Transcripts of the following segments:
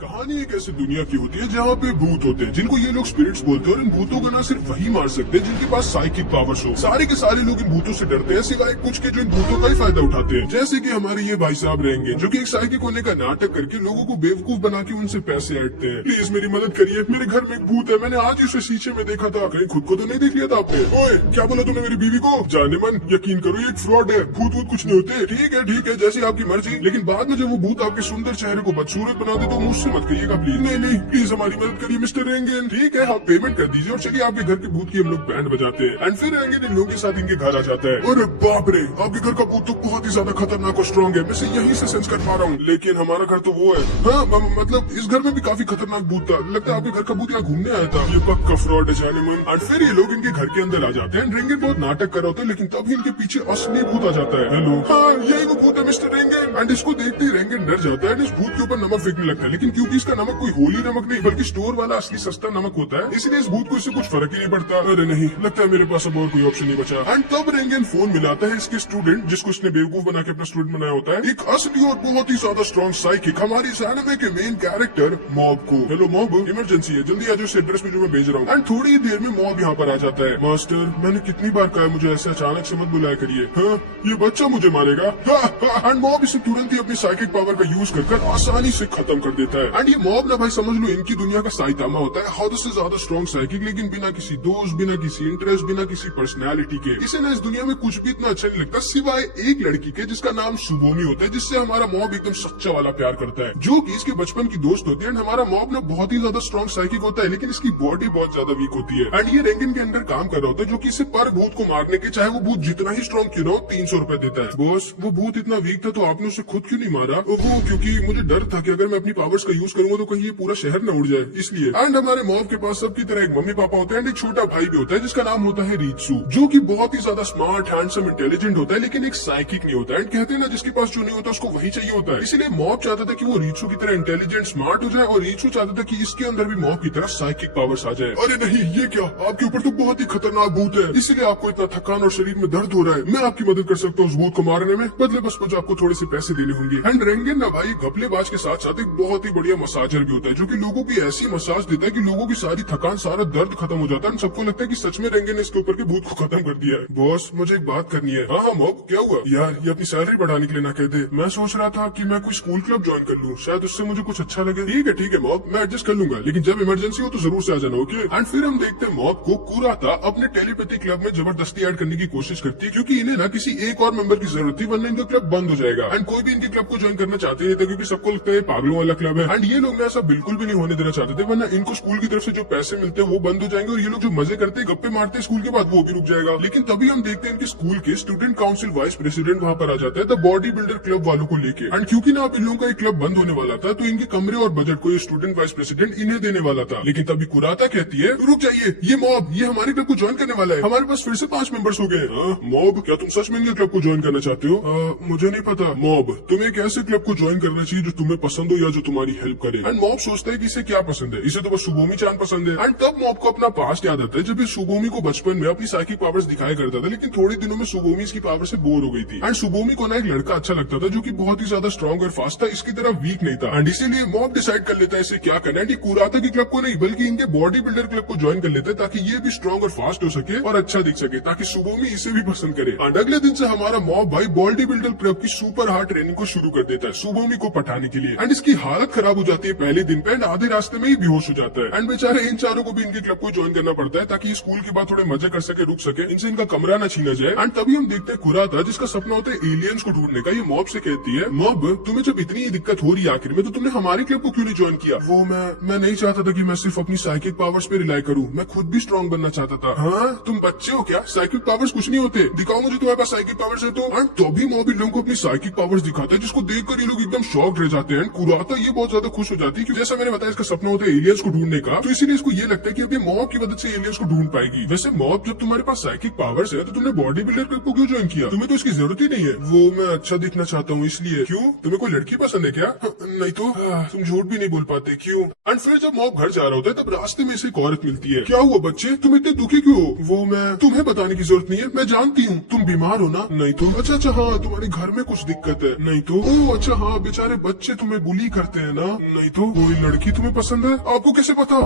कहानी एक ऐसी दुनिया की होती है जहाँ पे भूत होते हैं जिनको ये लोग स्पिरिट्स बोलते हैं, और इन भूतों को ना सिर्फ वही मार सकते हैं जिनके पास साइकिक पावर्स हो। सारे के सारे लोग इन भूतों से डरते हैं सिवाय कुछ के जो इन भूतों का ही फायदा उठाते हैं, जैसे कि हमारे ये भाई साहब रहेंगे जो कि एक साइकिक होने का नाटक करके लोगों को बेवकूफ बना के उनसे पैसे ऐंठते हैं। प्लीज मेरी मदद करिए, मेरे घर में एक भूत है, मैंने आज ही उसे शीशे में देखा था। कहीं खुद को तो नहीं देख लिया था आपने? ओए क्या बोला तूने मेरी बीवी को? जाने मन, यकीन करो ये एक फ्रॉड है, भूत वूत कुछ नहीं होते। ठीक है जैसी आपकी मर्जी, लेकिन बाद में जब वो भूत आपके सुंदर चेहरे को बदसूरत बना दे तो मुझसे मत कहिएगा प्लीज। नहीं प्लीज हमारी मदद करिए मिस्टर रेंगन। ठीक है, आप पेमेंट कर दीजिए और चलिए आपके घर के भूत की हम लोग बैंड बजाते हैं। एंड फिर रेंगन इन लोगों के साथ इनके घर आ जाता है। अरे बाप रे, आपके घर का भूत तो बहुत ही ज्यादा खतरनाक और स्ट्रॉन्ग है, मैं से यहीं से सेंस कर पा रहा हूँ। लेकिन हमारा घर तो वो है। हाँ मतलब इस घर में भी काफी खतरनाक भूत था, लगता है आपके घर का भूत यहाँ घूमने आया था। ये पक्का फ्रॉड है जाने मन। एंड फिर ये लोग इनके घर के अंदर आ जाते हैं। रेंगन बहुत नाटक कर रहा होता है, लेकिन तभी इनके पीछे असली भूत आ जाता है। हेलो, हाँ यही वो भूत है मिस्टर रेंगन। एंड इसको देखते ही रेंगन डर जाता है, इस भूत के ऊपर नमक फेंकने लगता है। लेकिन क्योंकि इसका नमक कोई होली नमक नहीं बल्कि स्टोर वाला असली सस्ता नमक होता है, इसलिए इस भूत को इससे कुछ फर्क ही नहीं पड़ता। अरे नहीं, लगता है मेरे पास अब और कोई ऑप्शन नहीं बचा। एंड तब रेंगन फोन मिलाता है इसके स्टूडेंट, जिसको इसने बेवकूफ बना के अपना स्टूडेंट बनाया होता है, एक असली और बहुत ही ज्यादा स्ट्रॉन्ग साइकिक, हमारी इस एनिमे के मेन कैरेक्टर मॉब को। हेलो मॉब, इमरजेंसी है, जल्दी आ जाओ इस एड्रेस पे जो मैं भेज रहा हूँ। एंड थोड़ी देर में मॉब यहाँ पर आ जाता है। मास्टर, मैंने कितनी बार कहा मुझे ऐसे अचानक से मत बुलाया करिए। हाँ, ये बच्चा मुझे मारेगा। एंड मॉब इसे तुरंत ही अपनी साइकिक पावर का यूज कर आसानी से खत्म कर देता है। एंड ये मॉब ना भाई समझ लो इनकी दुनिया का साइतामा होता है, हद से ज्यादा स्ट्रॉन्ग साइकिक, लेकिन बिना किसी दोस्त, बिना किसी इंटरेस्ट, बिना किसी पर्सनैलिटी के। इसे ना इस दुनिया में कुछ भी इतना अच्छा नहीं लगता सिवाय एक लड़की के जिसका नाम सुबोमी होता है, जिससे हमारा मॉब एकदम सच्चा वाला प्यार करता है, जो कि इसके बचपन की दोस्त होती है। एंड हमारा मॉब ना बहुत ही ज्यादा स्ट्रॉन्ग साइकिक होता है, लेकिन इसकी बॉडी बहुत ज्यादा वीक होती है। एंड ये रेंगन के अंदर काम कर रहा होता है, जो कि इसे पर भूत को मारने के, चाहे वो भूत जितना ही स्ट्रॉन्ग क्यों ना हो, 300 रुपए देता है। बॉस, वो भूत इतना वीक था तो आपने उसे खुद क्यों नहीं मारा? वो क्योंकि मुझे डर था कि अगर मैं अपनी पावर्स का यूज करूंगा तो कहीं ये पूरा शहर न उड़ जाए, इसलिए। एंड हमारे मॉब के पास सबकी तरह एक मम्मी पापा होते हैं, एंड एक छोटा भाई भी होता है जिसका नाम होता है रीत्सु, जो कि बहुत ही ज्यादा स्मार्ट, हैंडसम, इंटेलिजेंट होता है, लेकिन एक साइकिक नहीं होता है। एंड कहते हैं ना, जिसके पास जो नहीं होता उसको वही चाहिए होता है। इसलिए मॉब चाहता था कि वो रीत्सु की तरह इंटेलिजेंट, स्मार्ट हो जाए, और रीत्सु चाहता था कि इसके अंदर भी मॉब की तरह साइकिक पावर्स आ जाए। अरे नहीं, ये क्या, आपके ऊपर तो बहुत ही खतरनाक भूत है, इसलिए आपको इतना थकान और शरीर में दर्द हो रहा है। मैं आपकी मदद कर सकता हूँ उस भूत को मारने में, बदले बस मुझे आपको थोड़े से पैसे देने होंगे। एंड रेंगन ना भाई घपलेबाज के साथ साथ एक बहुत ही बढ़िया मसाजर भी होता है, जो कि लोगों की ऐसी मसाज देता है कि लोगों की सारी थकान, सारा दर्द खत्म हो जाता है। सबको लगता है कि सच में रेंगन ने इसके ऊपर के भूत को खत्म कर दिया है। बॉस, मुझे एक बात करनी है। हाँ मॉब, क्या हुआ? यार ये अपनी सैलरी बढ़ाने के लिए ना कहते, मैं सोच रहा था कि मैं कोई स्कूल क्लब ज्वाइन कर लूँ, शायद उससे मुझे कुछ अच्छा लगे। ठीक है मॉब, मैं एडजस्ट कर लूंगा, लेकिन जब इमरजेंसी हो तो जरूर से आ जाना, ओके? एंड फिर हम देखते हैं मॉब को कुराता अपने टेलीपैथी क्लब में जबरदस्ती ऐड करने की कोशिश करती है, क्योंकि इन्हें ना किसी एक और मेंबर की जरूरत थी, वरना इनका क्लब बंद हो जाएगा। एंड कोई भी इनके क्लब को ज्वाइन करना चाहते नहीं थे, क्योंकि सबको लगता है पागलों वाला क्लब है। एंड ये लोग ऐसा बिल्कुल भी नहीं होने देना चाहते थे, वरना इनको स्कूल की तरफ से जो पैसे मिलते हैं वो बंद हो जाएंगे, और ये लोग जो मजे करते गप्पे मारते स्कूल के बाद वो भी रुक जाएगा। लेकिन तभी हम देखते हैं इनके स्कूल के स्टूडेंट काउंसिल वाइस प्रेसिडेंट वहाँ पर आ जाता है, द बॉडी बिल्डर क्लब वालों को लेके। एंड क्योंकि ना अब इन लोगों का एक क्लब बंद होने वाला था, तो इनके कमरे और बजट को ये स्टूडेंट वाइस प्रेसिडेंट इन्हें देने वाला था। लेकिन तभी कुराता कहती है, रुक जाइए, ये मॉब ये हमारे क्लब को ज्वाइन करने वाला है, हमारे पास फिर से 5 मेंबर्स हो गए। मॉब, क्या तुम सच में इनके क्लब को ज्वाइन करना चाहते हो? मुझे नहीं पता। मॉब, तुम्हें एक ऐसे क्लब को ज्वाइन करना चाहिए जो तुम्हें पसंद हो या जो तुम्हारी हेल्प करे। एंड मॉब सोचता है कि इसे क्या पसंद है, इसे तो बस सुबोमी चांद पसंद है। एंड तब मॉब को अपना पास्ट याद आता है, जब ये सुबोमी को बचपन में अपनी साइकिक पावर्स दिखाया करता था, लेकिन थोड़े दिनों में सुबोमी इसकी पावर से बोर हो गई थी। एंड सुबोमी को ना एक लड़का अच्छा लगता था जो कि बहुत ही ज्यादा स्ट्रॉन्ग और फास्ट था, इसकी तरह वीक नहीं था। एंड इसीलिए मॉब डिसाइड कर लेता है इसे क्या करना है, कुराता की क्लब को नहीं बल्कि इनके बॉडी बिल्डर क्लब को ज्वाइन कर लेता है, ताकि ये भी स्ट्रॉन्ग और फास्ट हो सके और अच्छा दिख सके, ताकि सुबोमी इसे भी पसंद करे। एंड अगले दिन से हमारा मॉब भाई बॉडी बिल्डर क्लब की सुपर हार्ड ट्रेनिंग को शुरू कर देता है सुबोमी को पटाने के लिए। एंड इसकी हालत खराब हो जाती है पहले दिन पे, एंड आधे रास्ते में ही बेहोश हो जाता है। एंड बेचारे इन चारों को भी इनके क्लब को ज्वाइन करना पड़ता है, ताकि स्कूल के बाद थोड़े मजे कर सके, रुक सके, इनसे इनका कमरा न छीना जाए। एंड तभी हम देखते हैं कुराता, जिसका सपना होता है एलियंस को ढूंढने का, ये मॉब से कहती है, मॉब तुम्हें जब इतनी दिक्कत हो रही है आखिर में, तो तुमने हमारे क्लब को क्यों नहीं ज्वाइन किया? वो मैं नहीं चाहता था कि मैं सिर्फ अपनी साइकिक पावर्स पे रिलाई करूं, मैं खुद भी स्ट्रॉन्ग बनना चाहता था। हाँ, तुम बच्चे हो क्या? साइकिक पावर्स कुछ नहीं होते, दिखाओ मुझे तुम्हारे पास साइकिक पावर्स है तो। एंड तभी मॉब इन लोगों को अपनी साइकिक पावर्स दिखाता है, जिसको देखकर ये लोग एकदम शॉक रह जाते हैं। कुराता ये बहुत ज्यादा खुश हो जाती है, क्योंकि जैसा मैंने बताया इसका सपना होता है एलियंस को ढूंढने का, तो इसीलिए इसको ये लगता है कि अब ये मॉब की मदद से एलियंस को ढूंढ पाएगी। वैसे मॉब, जब तुम्हारे पास साइकिक पावर्स है तो तुमने बॉडी बिल्डर क्लब को क्यों ज्वाइन किया? तुम्हें तो इसकी जरूरत ही नहीं है। वो मैं अच्छा दिखना चाहता हूँ इसलिए। क्यों, तुम्हें कोई लड़की पसंद है क्या? नहीं तो तुम झूठ भी नहीं बोल पाते, क्यों? एंड फिर जब मॉब घर जा रहा होता है तब रास्ते में इसे एक औरत मिलती है। क्या हुआ बच्चे, तुम इतने दुखी क्यों हो? वो मैं तुम्हें बताने की जरूरत नहीं है, मैं जानती हूँ तुम बीमार हो ना। नहीं तो अच्छा हाँ, तुम्हारे घर में कुछ दिक्कत है। नहीं तो अच्छा हाँ, बेचारे बच्चे तुम्हें बुली करते हैं ना। हाँ नहीं तो कोई लड़की तुम्हें पसंद है? आपको कैसे पता?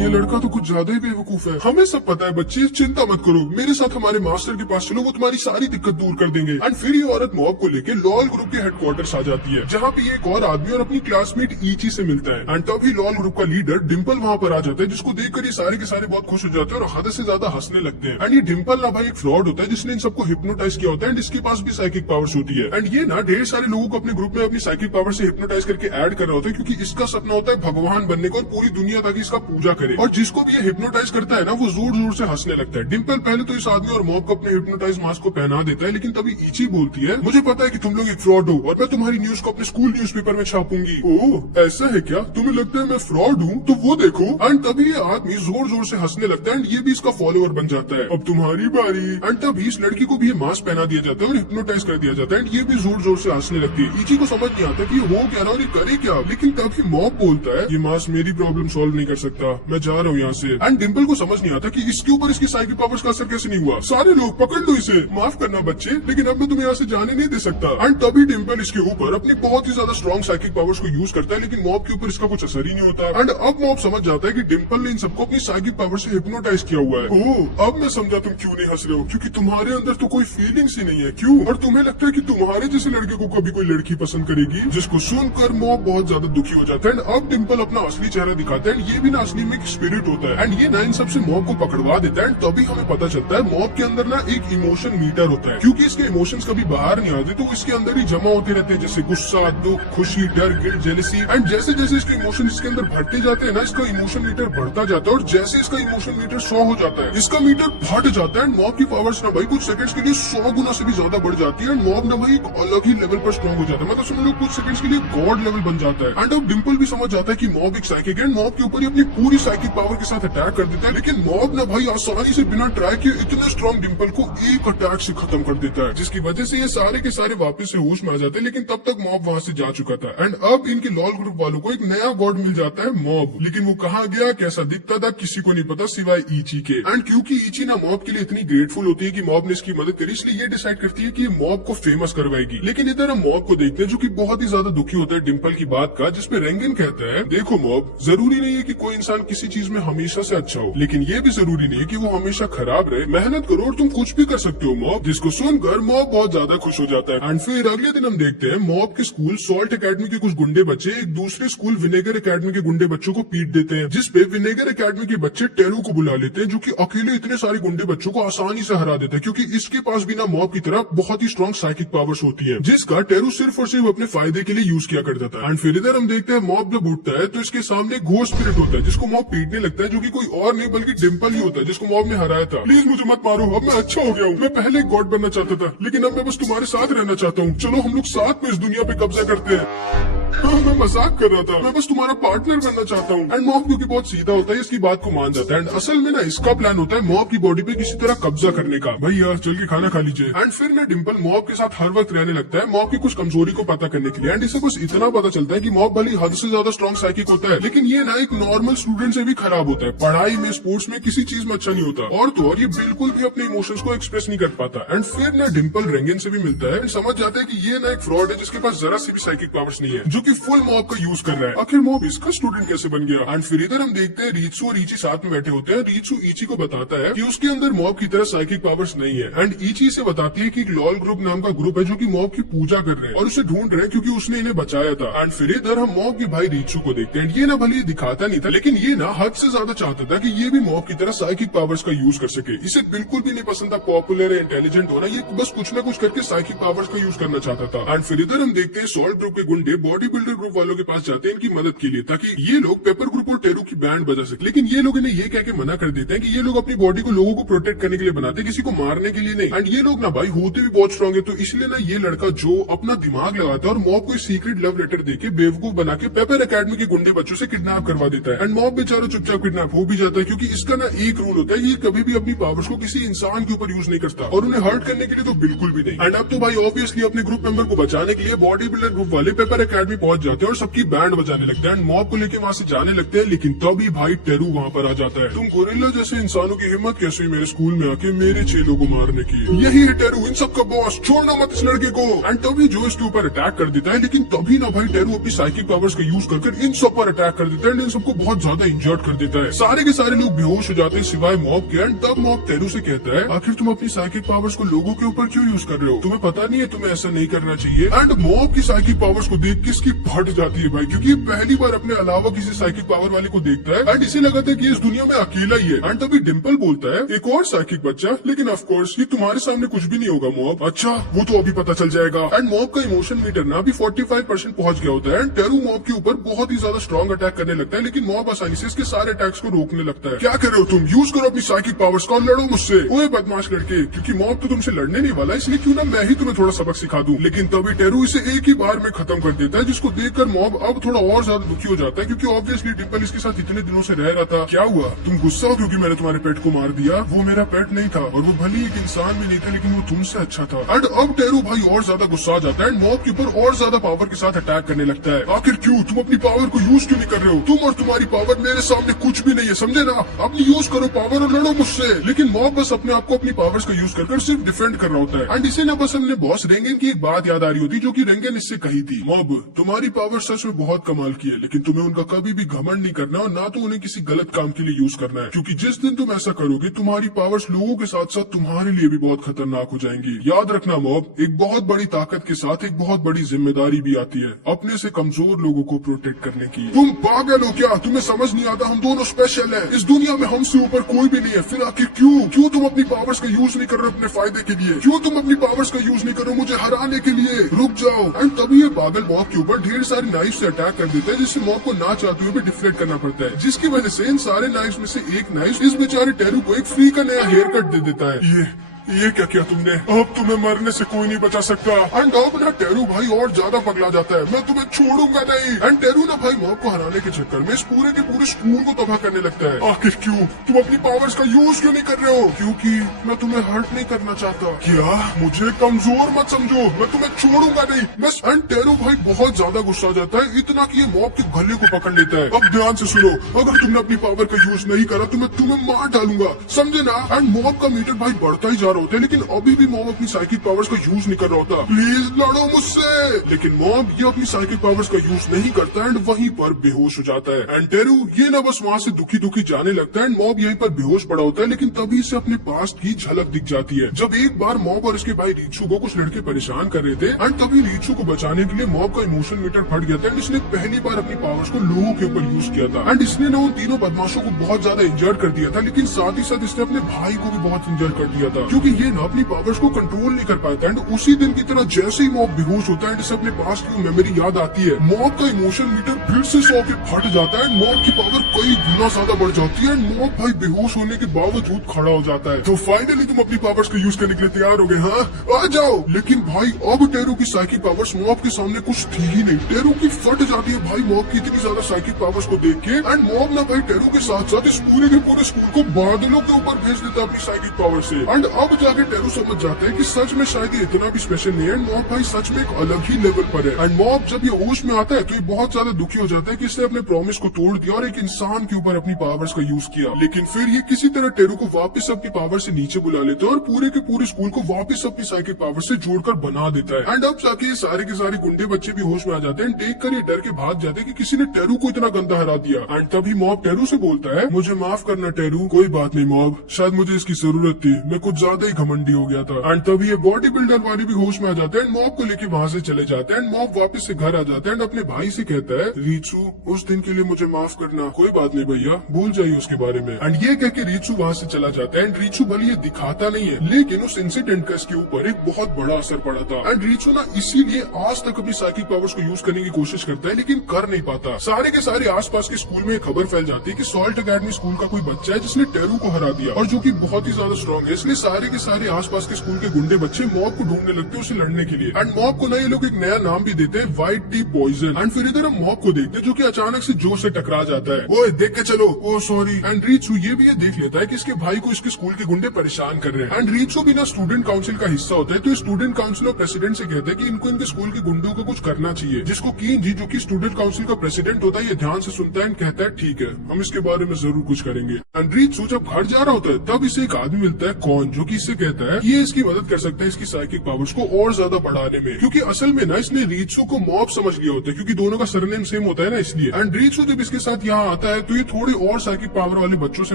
ये लड़का तो कुछ ज्यादा ही बेवकूफ है। हमें सब पता है बच्चे, चिंता मत करो, मेरे साथ हमारे मास्टर के पास चलो, वो तुम्हारी सारी दिक्कत दूर कर देंगे। एंड फिर ये औरत मॉब को लेके लॉल ग्रुप के हेडक्वार्टर्स आ जाती है, जहाँ पे ये एक और आदमी और अपनी क्लासमेट ईची से मिलता है। एंड तभी लॉल ग्रुप का लीडर डिम्पल वहाँ पर आ जाता है, जिसको देखकर ये सारे के सारे बहुत खुश हो जाते हैं और हद से ज्यादा हंसने लगते हैं। एंड ये डिम्पल ना भाई एक फ्रॉड होता है, जिसने इन सबको हिप्नोटाइज किया होता है। एंड इसके पास भी साइकिक पावर्स होती है। एंड ये ना ढेर सारे लोगों को अपने ग्रुप में अपनी साइकिक पावर से हिप्नोटाइज करके ऐड कर रहा होता है, क्योंकि इसका सपना होता है भगवान बनने का और पूरी दुनिया ताकि इसका पूजा करे। और जिसको भी ये हिप्नोटाइज करता है ना, वो जोर जोर से हंसने लगता है। डिम्पल पहले तो इस आदमी और मॉब को अपने हिप्नोटाइज मास्क को पहना देता है, लेकिन तभी ईची बोलती है, मुझे पता है कि तुम लोग एक फ्रॉड हो और मैं तुम्हारी न्यूज को अपने स्कूल न्यूज़पेपर में छापूंगी। ओह ऐसा है क्या? तुम्हें लगता है मैं फ्रॉड हूँ? तो वो देखो। एंड तभी ये आदमी जोर जोर से हंसने लगता है एंड ये भी इसका फॉलोअर बन जाता है। अब तुम्हारी बारी। एंड तभी इस लड़की को भी ये मास्क पहना दिया जाता है और हिप्नोटाइज कर दिया जाता है एंड ये भी जोर जोर से हंसने लगती है। ईची को समझ नहीं आता कि हो क्या रहा और ये करे क्या, लेकिन तभी मॉब बोलता है, ये मास्क मेरी प्रॉब्लम सॉल्व नहीं कर सकता, मैं जा रहा हूँ यहाँ से। एंड डिम्पल को समझ नहीं आता कि इसके ऊपर इसकी साइकिक पावर्स का असर कैसे नहीं हुआ। सारे लोग पकड़ लो इसे, माफ करना बच्चे, लेकिन अब मैं तुम्हें यहाँ से जाने नहीं दे सकता। एंड तभी डिम्पल इसके ऊपर अपनी बहुत ही ज्यादा स्ट्रॉन्ग साइकिक पावर्स को यूज करता है, लेकिन मॉब के ऊपर इसका कुछ असर ही नहीं होता। एंड अब मॉब समझ जाता है कि डिम्पल ने इन सबको अपनी साइकिक पावर से हिप्नोटाइज किया हुआ है। ओह अब मैं समझा तुम क्यों नहीं हंस रहे हो, क्योंकि तुम्हारे अंदर तो कोई फीलिंग्स ही नहीं है। क्यों? और तुम्हें लगता है कि तुम्हारे जैसे लड़के को कभी कोई लड़की पसंद करेगी? जिसको सुनकर मॉब बहुत ज्यादा दुखी हो जाता है। एंड अब डिम्पल अपना असली चेहरा दिखाता है, ये भी ना असली में एक स्पिरिट होता है। एंड ये ना इन सबसे मॉब को पकड़वा देता है। एंड तभी हमें पता चलता है मॉब के अंदर ना एक इमोशन मीटर होता है, क्योंकि इसके इमोशंस कभी बाहर नहीं आते, तो इसके अंदर ही जमा होते रहते हैं, जैसे गुस्सा, दुख, खुशी, डर, गिल्ट, जेलसी। एंड जैसे जैसे इसके इमोशन इसके अंदर बढ़ते जाते हैं ना, इसका इमोशन मीटर बढ़ता जाता है और जैसे इसका इमोशन मीटर 100 हो जाता है, इसका मीटर फट जाता है। एंड मॉब की पावर्स ना भाई कुछ सेकंड्स के लिए 100 गुना से भी ज्यादा बढ़ जाती है। एंड मॉब ना भाई एक अलग ही लेवल पर स्ट्रॉन्ग हो जाता है, मतलब समझ लो कुछ सेकंड्स के लिए गॉड लेवल बन जाता है। एंड अब डिम्पल भी समझ जाता है कि मॉब एक साइकिक है, मॉब के ऊपर अपनी पूरी साइकिक पावर के साथ अटैक कर देता है। लेकिन मॉब ना भाई आसानी से बिना ट्राई किए इतने स्ट्रॉन्ग डिम्पल को एक अटैक से खत्म कर देता है, जिसकी वजह से ये सारे के सारे वापस से होश में आ जाते हैं। लेकिन तब तक मॉब वहाँ से जा चुका था। एंड अब इनके लॉल ग्रुप वालों को एक नया गॉड मिल जाता है, मॉब। लेकिन वो कहाँ गया, कैसा दिखता था, किसी को नहीं पता सिवाय ईची के। एंड क्योंकि ईची ना मॉब के लिए इतनी ग्रेटफुल होती है कि मॉब ने इसकी मदद करी, इसलिए ये डिसाइड करती है कि ये मॉब को फेमस करवाएगी। लेकिन इधर हम मॉब को देखते हैं जो कि बहुत ही ज्यादा दुखी होता है डिम्पल की बात का, जिसपे रेंगन कहता है, देखो मॉब, जरूरी नहीं है कि कोई इंसान किसी चीज में हमेशा से अच्छा हो, लेकिन ये भी जरूरी नहीं है कि वो हमेशा खराब रहे। मेहनत करो और तुम कुछ भी कर सकते हो मॉब। जिसको सुनकर मॉब बहुत ज्यादा खुश हो जाता है। एंड फिर अगले दिन हम देखते हैं मॉब के स्कूल सॉल्ट एकेडमी के कुछ गुंडे बच्चे एक दूसरे स्कूल विनेगर एकेडमी के गुंडे बच्चों को पीट देते हैं, जिसपे विनेगर एकेडमी के बच्चे टेरू को बुला लेते हैं, जो कि अकेले इतने सारे गुंडे बच्चों को आसानी से हरा देता है, क्योंकि इसके पास भी ना मॉब की तरह बहुत ही स्ट्रॉन्ग साइकिक पावर्स होती है, जिसका टेरू सिर्फ और सिर्फ अपने फायदे के लिए यूज किया करता था। एंड फिर इधर हम देखते हैं मॉब जब उठता है तो इसके सामने घोस्ट स्पिरिट होता है, जिसको मॉब पीटने लगता है, जो कि कोई और नहीं बल्कि डिम्पल ही होता है, जिसको मॉब ने हराया था। प्लीज मुझे मत मारो, अब मैं अच्छा हो गया हूँ। मैं पहले गॉड बनना चाहता था, लेकिन अब मैं बस तुम्हारे साथ रहना चाहता हूँ। चलो हम लोग साथ में इस दुनिया पे कब्जा करते हैं। हाँ मैं मजाक कर रहा था, मैं बस तुम्हारा पार्टनर बनना चाहता हूँ। एंड मॉब क्योंकि बहुत सीधा होता है, इसकी बात को मान जाता है। एंड असल में ना इसका प्लान होता है मॉब की बॉडी पे किसी तरह कब्जा करने का। भाई यार चल के खाना खा लीजिए। एंड फिर ना डिम्पल मॉब के साथ हर वक्त रहने लगता है, मॉब की कुछ कमजोरी को पता करने के लिए। एंड इसे बस इतना पता चलता है कि मॉब भले हद से ज्यादा स्ट्रॉन्ग साइकिक होता है, लेकिन ये ना एक नॉर्मल स्टूडेंट से भी खराब होता है। पढ़ाई में, स्पोर्ट्स में, किसी चीज में अच्छा नहीं होता। और तो और ये बिल्कुल भी अपने इमोशंस को एक्सप्रेस नहीं कर पाता। एंड फिर ना डिम्पल रेंगन से भी मिलता है, समझ जाता है कि ये ना एक फ्रॉड है, जिसके पास जरा सी भी साइकिक पावर्स नहीं है, जो कि फुल मॉब का यूज कर रहा है। आखिर मॉब इसका स्टूडेंट कैसे बन गया? एंड फिर इधर हम देखते हैं रीचू और ईची साथ में बैठे होते हैं। रीचू ईची को बताता है कि उसके अंदर मॉब की तरह साइकिक पावर्स नहीं है। एंड ईची से बताती है कि एक लॉल ग्रुप नाम का ग्रुप है जो कि मॉब की पूजा कर रहे हैं और उसे ढूंढ रहे हैं, क्योंकि उसने इन्हें बचाया था। एंड फिर इधर हम मॉब के भाई रीचू को देखते हैं। ये ना भले दिखाता नहीं था, लेकिन ये ना हद से ज्यादा चाहता था कि ये भी मॉब की तरह साइकिक पावर्स का यूज कर सके। इसे बिल्कुल भी नहीं पसंद था पॉपुलर या इंटेलिजेंट होना, ये बस कुछ ना कुछ करके साइकिक पावर्स का यूज करना चाहता था। एंड फिर इधर हम देखते हैं सॉल्ट ग्रुप के गुंडे बॉडी बिल्डर ग्रुप वालों के पास जाते हैं इनकी मदद के लिए, ताकि ये लोग पेपर ग्रुप और टेरू की बैंड बजा सके। लेकिन ये लोग इन्हें ये कह के मना कर देते हैं कि ये लोग अपनी बॉडी को लोगों को प्रोटेक्ट करने के लिए बनाते हैं, किसी को मारने के लिए नहीं। एंड ये लोग ना भाई होते भी बहुत स्ट्रॉन्ग है, तो इसलिए ना ये लड़का जो अपना दिमाग लगाता है और मॉब को सीक्रेट लव लेटर देके बेवकूफ बना के पेपर एकेडमी के गुंडे बच्चों से किडनैप करवा देता है। एंड मॉब बेचारा चुपचाप किडनैप हो भी जाता है, क्योंकि इसका ना एक रूल होता है, ये कभी भी अपनी पावर्स को किसी इंसान के ऊपर यूज नहीं करता और उन्हें हर्ट करने के लिए तो बिल्कुल भी नहीं। एंड अब तो भाई ऑब्वियसली अपने ग्रुप मेंबर को बचाने के लिए बॉडी बिल्डर ग्रुप वाले पेपर एकेडमी पहुंच जाते हैं और सबकी बैंड बजाने लगते हैं। एंड मॉब को लेकर वहां से जाने लगते हैं, लेकिन तभी भाई टेरू वहाँ पर आ जाता है। तुम गोरिल्ला जैसे इंसानों की हिम्मत कैसे हुई मेरे स्कूल में आके मेरे चेलों को मारने की? यही है टेरू, इन सब का बॉस, छोड़ना मत इस लड़के को। एंड तभी जो इसके ऊपर अटैक कर देता है, लेकिन तभी ना भाई टेरू अपनी साइकिक पावर्स का यूज कर इन सब पर अटैक कर देता है एंड इन सबको बहुत ज्यादा इंजर्ड कर देता है। सारे के सारे लोग बेहोश हो जाते हैं सिवाय मॉब के। एंड तब मॉब टेरू से कहता है, आखिर तुम अपनी साइकिक पावर्स को लोगों के ऊपर क्यों यूज कर रहे हो? तुम्हें पता नहीं है तुम्हें ऐसा नहीं करना चाहिए? एंड मॉब की साइकिक पावर्स को देख किसकी फट जाती है भाई, क्योंकि ये पहली बार अपने अलावा किसी साइकिक पावर वाले को देखता है एंड इसे लगता है कि इस दुनिया में अकेला ही है। एंड तभी डिम्पल बोलता है, एक और साइकिक बच्चा, लेकिन ऑफ कोर्स ये तुम्हारे सामने कुछ भी नहीं होगा मॉब। अच्छा, वो तो अभी पता चल जाएगा। एंड मॉब का इमोशन मीटर ना अभी 45% पहुंच गया होता है एंड टेरू मॉब के ऊपर बहुत ही ज्यादा स्ट्रॉन्ग अटैक करने लगता है, लेकिन मॉब आसानी से इसके सारे अटैक्स को रोकने लगता है। क्या कर रहे हो तुम? यूज करो अपनी साइकिक पावर्स को और लड़ो मुझसे। ओए बदमाश लड़के, क्योंकि मॉब तो तुमसे लड़ने नहीं वाला, इसलिए क्यों ना मैं ही तुम्हें थोड़ा सबक सिखा दूं। लेकिन तभी टेरू इसे एक ही बार में खत्म कर देता है, जिसको देखकर मॉब अब थोड़ा और ज्यादा दुखी हो जाता है, क्योंकि ऑब्वियसली डिम्पल इसके साथ इतने दिनों से रह रहा था। क्या हुआ, तुम गुस्सा हो क्योंकि मैंने तुम्हारे पेट को मार दिया? वो मेरा पेट नहीं था और वो भले एक इंसान भी नहीं था, लेकिन वो तुमसे अच्छा था। एंड अब टेरू भाई और ज्यादा गुस्सा आ जाता है, मॉब के ऊपर और ज्यादा पावर के साथ अटैक करने लगता है। आखिर क्यों? तुम अपनी पावर को यूज क्यों नहीं कर रहे हो? तुम और तुम्हारी पावर मेरे सामने कुछ भी नहीं है, समझे ना? अपनी यूज करो पावर और लड़ो मुझसे। लेकिन मॉब बस अपने आप को अपनी पावर्स का यूज कर सिर्फ डिफेंड कर रहा होता है। एंड इसे ना बस अपने बॉस रेंगन की एक बात याद आ रही होती, जो कि रेंगन इससे कही थी, मॉब तुम्हारी पावर सच में बहुत कमाल की है, लेकिन तुम्हें उनका कभी भी घमंड नहीं करना और ना तो उन्हें किसी गलत काम के लिए यूज करना है, क्योंकि जिस दिन तुम ऐसा करोगे तुम्हारी पावर्स लोगों के साथ साथ तुम्हारे लिए भी बहुत खतरनाक हो जाएंगी। याद रखना मॉब, एक बहुत बड़ी ताकत के साथ एक बहुत बड़ी जिम्मेदारी भी आती है, अपने से कमजोर लोगों को प्रोटेक्ट करने की। तुम पागल हो क्या? तुम्हें समझ नहीं आता? हम दोनों स्पेशल हैं, इस दुनिया में हमसे ऊपर कोई भी नहीं है। फिर आखिर क्यों तुम अपनी पावर्स का यूज नहीं कर रहे अपने फायदे के लिए? क्यों तुम अपनी पावर्स का यूज नहीं कर रहे मुझे हराने के लिए? रुक जाओ। एंड तभी ये पागल मॉब के ऊपर ढेर सारी नाइफ से अटैक कर देता है, जिससे मॉब को ना चाहते हुए भी डिफ्लेक्ट करना पड़ता है, जिसकी वजह से इन सारे नाइफ में से एक नाइफ इस बेचारे टेरू को एक फ्री का नया हेयर कट दे देता है। ये क्या किया तुमने? अब तुम्हें मरने से कोई नहीं बचा सकता। एंड अब ना टेरू भाई और ज्यादा पगला जाता है, मैं तुम्हें छोड़ूंगा नहीं। एंड टेरू ना भाई मॉब को हराने के चक्कर में इस पूरे के पूरे स्कूल को तबाह करने लगता है। आखिर क्यों? तुम अपनी पावर्स का यूज क्यों नहीं कर रहे हो? क्योंकि मैं तुम्हें हर्ट नहीं करना चाहता। क्या? मुझे कमजोर मत समझो, मैं तुम्हें छोड़ूंगा नहीं बस। एंड टेरू भाई बहुत ज्यादा गुस्सा आ जाता है, इतना कि ये मॉब के गले को पकड़ लेता है। अब ध्यान से सुनो, अगर तुमने अपनी पावर का यूज नहीं करा तो मैं तुम्हें मार डालूंगा, समझे ना? एंड मॉब का मीटर भाई बढ़ता ही जा रहा होता है, लेकिन अभी भी मॉब अपनी साइकिक पावर्स का यूज नहीं कर रहा होता। प्लीज लड़ो मुझसे। लेकिन मॉब ये अपनी साइकिक पावर्स का यूज नहीं करता एंड वहीं पर बेहोश हो जाता है। एंड टेरू ये ना बस वहाँ से दुखी दुखी जाने लगता है एंड मॉब यहीं पर बेहोश पड़ा होता है, लेकिन तभी इसे अपने पास्ट की झलक दिख जाती है, जब एक बार मॉब और इसके भाई रीचू को कुछ लड़के परेशान कर रहे थे। एंड तभी रीचू को बचाने के लिए मॉब का इमोशन मीटर फट गया था एंड इसने पहली बार अपनी पावर्स को लोगों के ऊपर यूज किया था। एंड इसने ना उन तीनों बदमाशों को बहुत ज्यादा इंजर्ड कर दिया था, लेकिन साथ ही साथ इसने अपने भाई को भी बहुत इंजर्ड कर दिया था, क्योंकि ये ना अपनी पावर्स को कंट्रोल नहीं कर पाता। एंड उसी दिन की तरह जैसे ही मॉब बेहोश होता है, इसे अपने पास की मेमोरी याद आती है, मॉब का इमोशन मीटर फिर से 100 के फट जाता है। मॉब की पावर कई गुना ज्यादा बढ़ जाती है। मॉब भाई बेहोश होने के बावजूद खड़ा हो जाता है। तो फाइनली तुम अपनी पावर्स को यूज करने के लिए तैयार हो गए? हाँ, आ जाओ। लेकिन भाई अब टेरू की साइकिक पावर्स मॉब के सामने कुछ थी ही नहीं। टेरू की फट जाती है भाई मॉब की इतनी ज्यादा साइकिक पावर्स को देख के। एंड मॉब ना भाई टेरू के साथ साथ इस पूरे के पूरे स्कूल को बादलों के ऊपर भेज देता है अपनी साइकिक पावर से। एंड अब जाके टेरू समझ जाते हैं कि सच में शायद ये इतना भी स्पेशल नहीं है। मॉब भाई सच में एक अलग ही लेवल पर है। एंड मॉब जब ये होश में आता है तो ये बहुत ज्यादा दुखी हो जाता है कि इसने अपने प्रॉमिस को तोड़ दिया और एक इंसान के ऊपर अपनी पावर्स का यूज किया। लेकिन फिर ये किसी तरह टेरू को वापस अपनी पावर से नीचे बुला लेते हैं और पूरे के पूरे स्कूल को वापस अपनी साइकिक पावर से जोड़कर बना देता है। एंड अब जाके ये सारे के सारे गुंडे बच्चे भी होश में आ जाते हैं। देख कर ये डर के भाग जाते हैं कि किसी ने टेरू को इतना गंदा हरा दिया। एंड तभी मॉब टेरू से बोलता है, मुझे माफ करना टेरू। कोई बात नहीं मॉब, शायद मुझे इसकी जरूरत थी, मैं कुछ ज्यादा ही घमंडी हो गया था। एंड तभी ये बॉडी बिल्डर वाले भी होश में आ जाते हैं। मॉब को लेके वहाँ से चले जाते हैं। मॉब वापस से घर आ जाता है एंड अपने भाई से कहता है, रीचू उस दिन के लिए मुझे माफ करना। कोई बात नहीं भैया, भूल जाइए उसके बारे में। एंड ये कह के रीचू वहाँ से चला जाता है। एंड रीचू भले ये दिखाता नहीं है, लेकिन उस इंसिडेंट का इसके ऊपर एक बहुत बड़ा असर पड़ा था। एंड रीचू ना इसीलिए आज तक अपनी साइकिक पावर्स को यूज करने की कोशिश करता है, लेकिन कर नहीं पाता। सारे के सारे आसपास के स्कूल में खबर फैल जाती है कि सॉल्ट अकेडमी स्कूल का कोई बच्चा है जिसने टेरू को हरा दिया और जो कि बहुत ही ज्यादा स्ट्रॉन्ग है। इसलिए सारे के सारे आसपास के स्कूल के गुंडे बच्चे मॉब को ढूंढने लगते हैं उसे लड़ने के लिए। एंड मॉब को ना ये लोग एक नया नाम भी देते हैं, व्हाइट टी पॉइजन। एंड फिर इधर हम मॉब को देखते हैं जो कि अचानक से जो से टकरा जाता है। ओए देख के चलो, ओ सॉरी। एंड रीचू ये भी ये देख लेता है कि इसके भाई को इसके स्कूल के गुंडे परेशान कर रहे हैं। एंड रीचू भी ना स्टूडेंट काउंसिल का हिस्सा होता है, तो स्टूडेंट काउंसिल और प्रेसिडेंट से कहते हैं कि इनको इनके स्कूल के गुंडों को कुछ करना चाहिए। जिसको कींजी जो कि स्टूडेंट काउंसिल का प्रेसिडेंट होता है ये ध्यान से सुनता है एंड कहता है ठीक है हम इसके बारे में जरूर कुछ करेंगे। एंड रीचू जब घर जा रहा होता है तब इसे एक आदमी मिलता है कौन, जो कि इससे कहता है ये इसकी मदद कर सकता है इसकी साइकिक पावर्स को और ज्यादा बढ़ाने में, क्योंकि असल में ना इसने रीचू को मॉब समझ लिया होता है क्योंकि दोनों का सरनेम सेम होता है ना इसलिए। एंड रीचू जब इसके साथ यहाँ आता है तो ये थोड़ी और साइकिक पावर वाले बच्चों से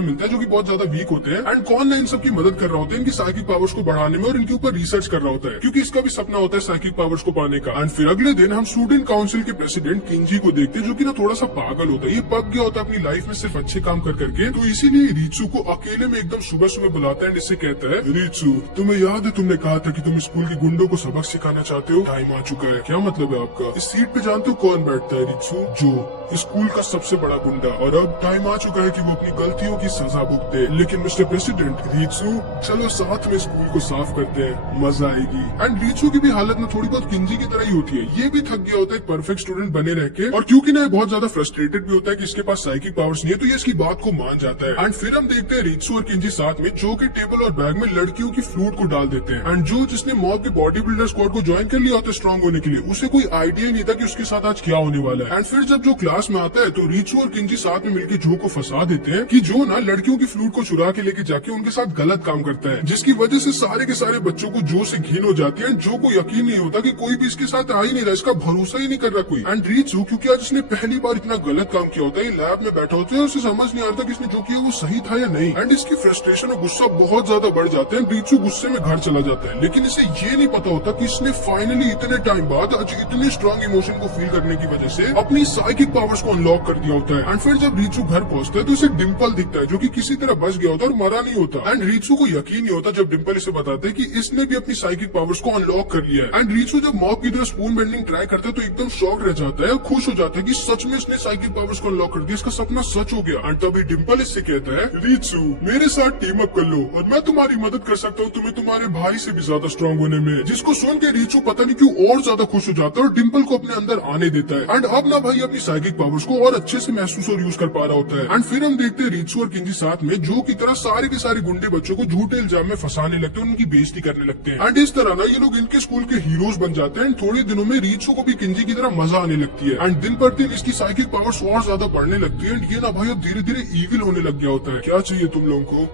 मिलता है जो कि बहुत ज्यादा वीक होते हैं। एंड कौन ना इन सबकी मदद कर रहा होता है इनकी साइकिक पावर्स को बढ़ाने में और इनके ऊपर रिसर्च कर रहा होता है क्योंकि इसका भी सपना होता है साइकिक पावर्स को पाने का। एंड फिर अगले दिन हम स्टूडेंट काउंसिल के प्रेसिडेंट किंजी को देखते हैं जो कि ना थोड़ा सा पागल होता है। ये पक गया होता है अपनी लाइफ में सिर्फ अच्छे काम कर करके, तो इसीलिए रीचू को अकेले में एकदम सुबह सुबह बुलाता है एंड इससे कहता है रीचू तुम्हें याद है तुमने कहा था कि तुम स्कूल के गुंडों को सबक सिखाना चाहते हो, टाइम आ चुका है। क्या मतलब है आपका? इस सीट पे जानते हो कौन बैठता है रीचू? जो स्कूल का सबसे बड़ा गुंडा, और अब टाइम आ चुका है कि वो अपनी गलतियों की सजा भुगते। लेकिन मिस्टर प्रेसिडेंट रीचू चलो साथ में स्कूल को साफ करते हैं, मजा आएगी। एंड रीचू की भी हालत ना थोड़ी बहुत किंजी की तरह ही होती है, ये भी थक गया होता है एक परफेक्ट स्टूडेंट बने रह के, और क्योंकि ना बहुत ज्यादा फ्रस्ट्रेटेड भी होता है कि इसके पास साइकिक पावर्स नहीं है तो ये इसकी बात को मान जाता है। एंड फिर हम देखते हैं रीचू और किंजी साथ में जो के टेबल और बैग में लड़कियों की फ्लूट को डाल देते हैं। एंड जो जिसने मॉब के बॉडी बिल्डर स्क्वाड को ज्वाइन कर लिया होता है स्ट्रॉन्ग होने के लिए, उसे कोई आइडिया नहीं था कि उसके साथ आज क्या होने वाला है। एंड फिर जब जो क्लास में आता है तो रीचू और किंजी साथ में मिलकर जो को फंसा देते हैं कि जो ना लड़कियों की फ्लूट को चुरा के लेके जाके उनके साथ गलत काम करता है, जिसकी वजह से सारे के सारे बच्चों को जो से घिन हो जाती है। जो को यकीन नहीं होता कि कोई भी इसके साथ आ ही नहीं रहा, इसका भरोसा ही नहीं कर रहा कोई। एंड रीचू क्योंकि आज इसने पहली बार इतना गलत काम किया होता है, लैब में बैठा होता है, उसे समझ नहीं आता कि इसने जो किया वो सही था या नहीं। एंड इसकी फ्रस्ट्रेशन और गुस्सा बहुत ज्यादा बढ़ जाते हैं। रीचू गुस्से में घर चला जाता है, लेकिन इसे ये नहीं पता होता कि इसने फाइनली इतने टाइम बाद आज इतने स्ट्रॉन्ग इमोशन को फील करने की वजह से अपनी साइकिक पावर्स को अनलॉक कर दिया होता है। एंड फिर जब रीचू घर पहुंचता है तो उसे डिम्पल दिखता है जो कि किसी तरह बच गया होता है और मरा नहीं होता। एंड रीचू को यकीन नहीं होता जब डिम्पल इसे बताते हैं कि इसने भी अपनी साइकिक पावर्स को अनलॉक कर लिया है। एंड रीचू जब मॉब की तरह स्पून बेंडिंग ट्राई करता है तो एकदम शॉक रह जाता है और खुश हो जाता है कि सच में इसने साइकिक पावर्स को अनलॉक कर दिया, इसका सपना सच हो गया। एंड तभी डिम्पल इससे कहता है रीचू मेरे साथ टीम अप कर लो और मैं तुम्हारी मदद कर सकता हूँ तुम्हें तुम्हारे भाई से भी ज्यादा स्ट्रॉन्ग होने में। जिसको सुन के रीचू पता नहीं क्यों और ज्यादा खुश हो जाता है और डिम्पल को अपने अंदर आने देता है। एंड अब ना भाई अपनी साइकिक पावर्स को और अच्छे से महसूस और यूज कर पा रहा होता है। एंड फिर हम देखते हैं रीचू और किंजी साथ में जो की तरह सारे के सारे गुंडे बच्चों को झूठे इल्जाम में फंसाने लगते हैं, उनकी बेइज्जती करने लगते हैं। एंड इस तरह ना ये लोग इनके स्कूल के हीरोज बन जाते हैं। थोड़े दिनों में रीचू को भी किंजी की तरह मजा आने लगती है। एंड दिन पर दिन इसकी साइकिक पावर्स और ज्यादा बढ़ने लगती है। एंड ये ना भाई अब धीरे धीरे ईविल होने लग गया होता है। क्या चाहिए तुम लोगों को?